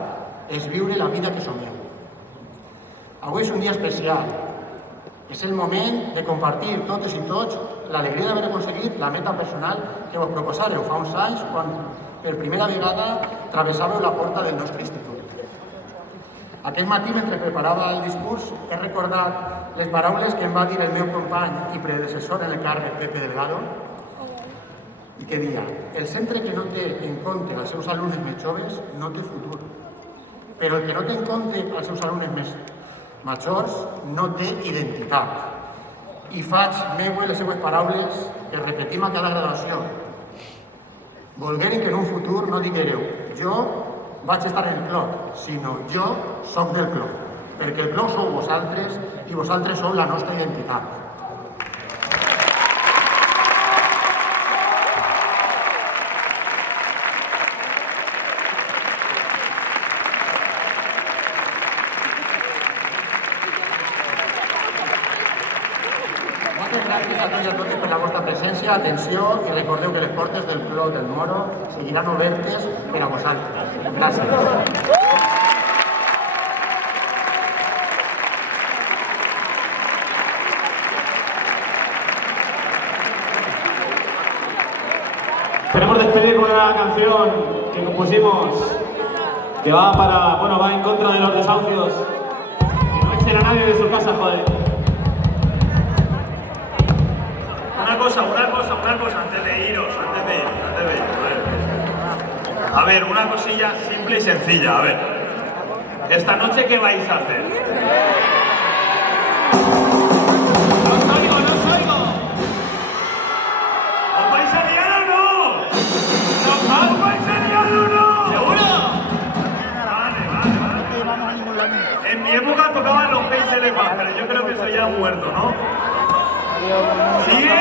és viure la vida que someu. Avui és un dia especial. És el moment de compartir totes i tots l'alegria d'haver aconseguit la meta personal que vos proposàreu fa uns anys quan per primera vegada travessàveu la porta del nostre institut. Aquell matí, mentre preparava el discurs, he recordat les paraules que em va dir el meu company i predecessor en el càrrec, Pepe Delgado, i que deia: el centre que no té en compte els seus alumnes més joves no té futur, però el que no té en compte els seus alumnes més majors no té identitat. I faig meues les seues paraules que repetim a cada graduació. Volgueren que en un futur no diguereu jo vaig estar en el clot, sinó jo soc del clot, perquè el clot sou vosaltres i vosaltres sou la nostra identitat. Gràcies a tots i a totes per la vostra presència, atenció i recordeu que les portes del Clot del Moro seguiran obertes per a vosaltres. Gràcies. Queremos despedir con una canción que compusimos que va va en contra de los desahucios. Que no echen a nadie de su casa, joder. Una cosa, antes de ir. A ver, una cosilla simple y sencilla, a ver. ¿Esta noche qué vais a hacer? ¡No os oigo! ¿Os vais a liar o no? ¿Os vais a liar o no? ¿Seguro? Vale. En mi época tocaban los píxeles más, pero yo creo que eso ya ha muerto, ¿no? ¿Sigue?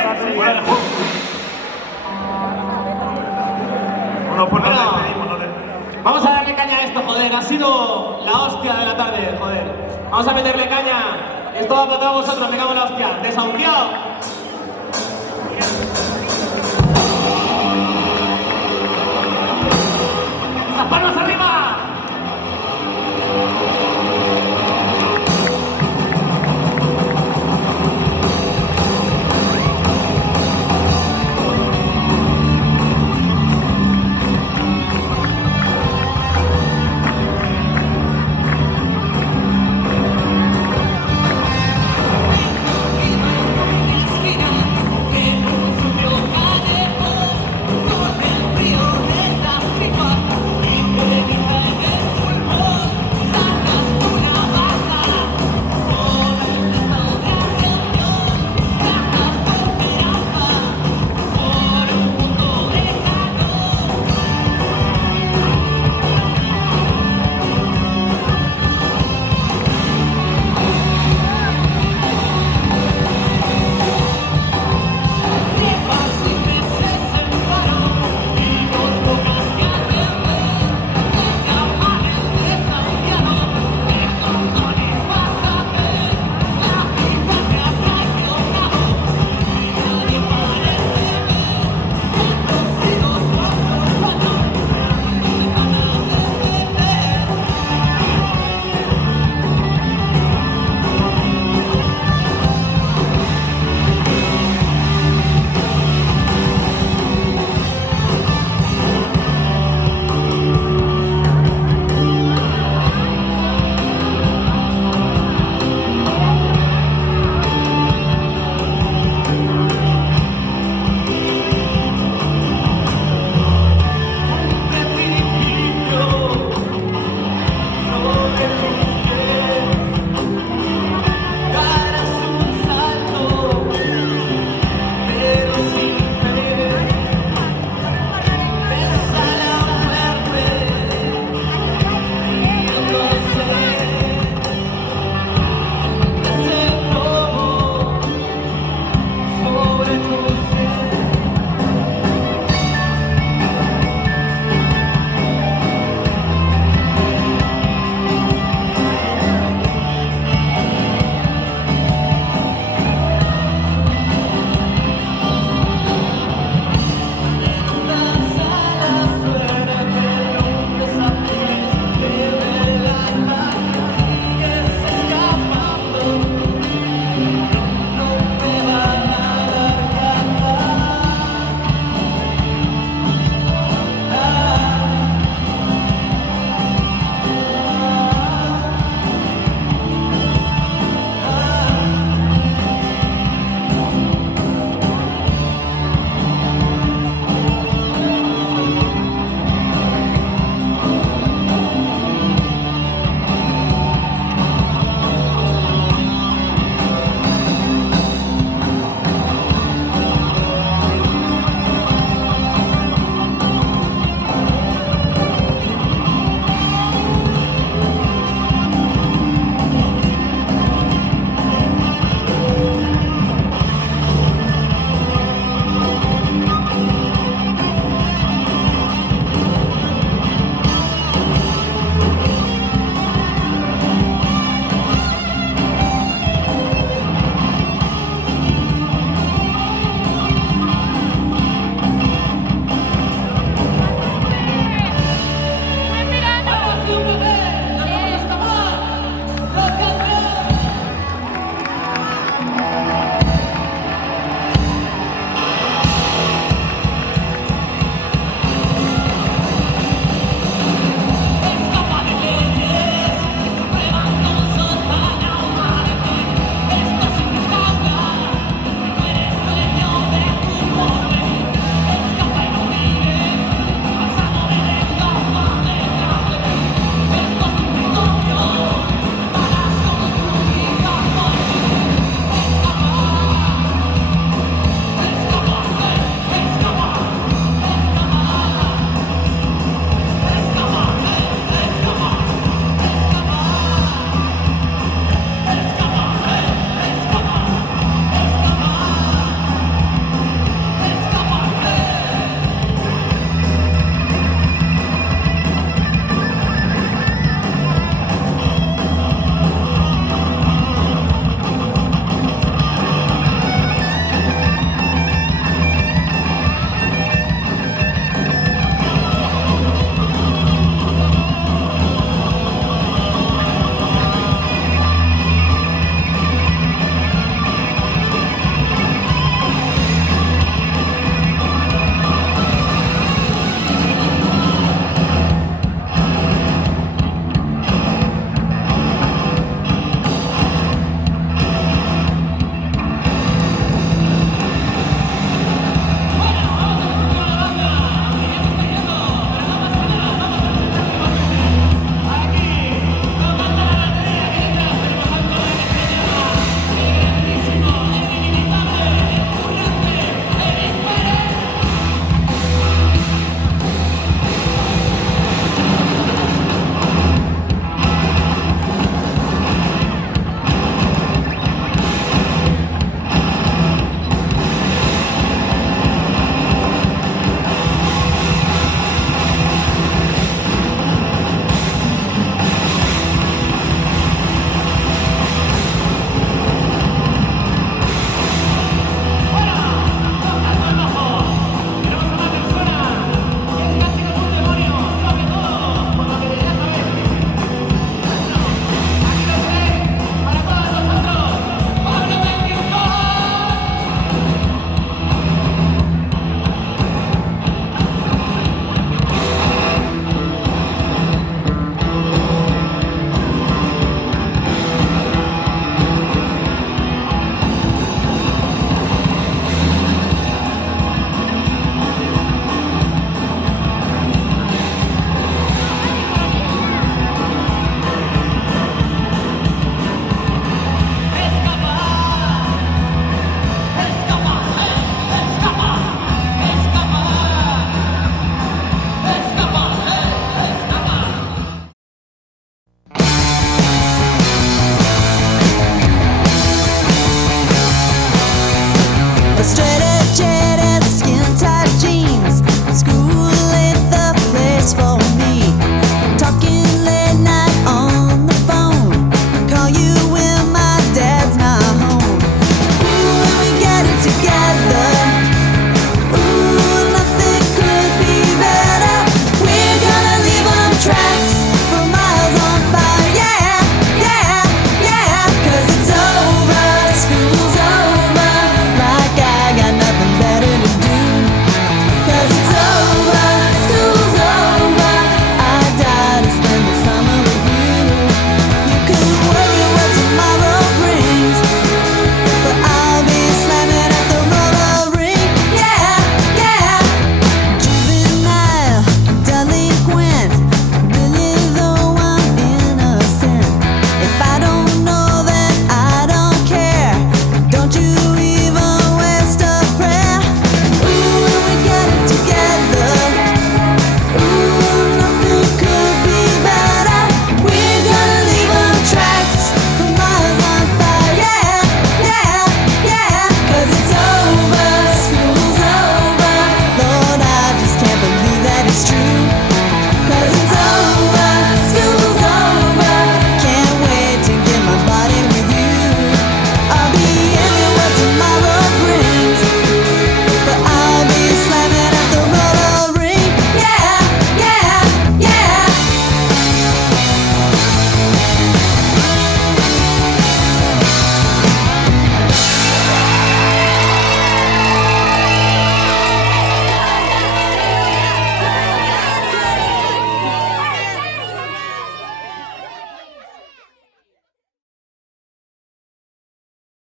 Vamos a darle caña a esto, joder. Ha sido la hostia de la tarde, joder. Vamos a meterle caña. Esto va para todos vosotros, me cago en la hostia. Desahuciado.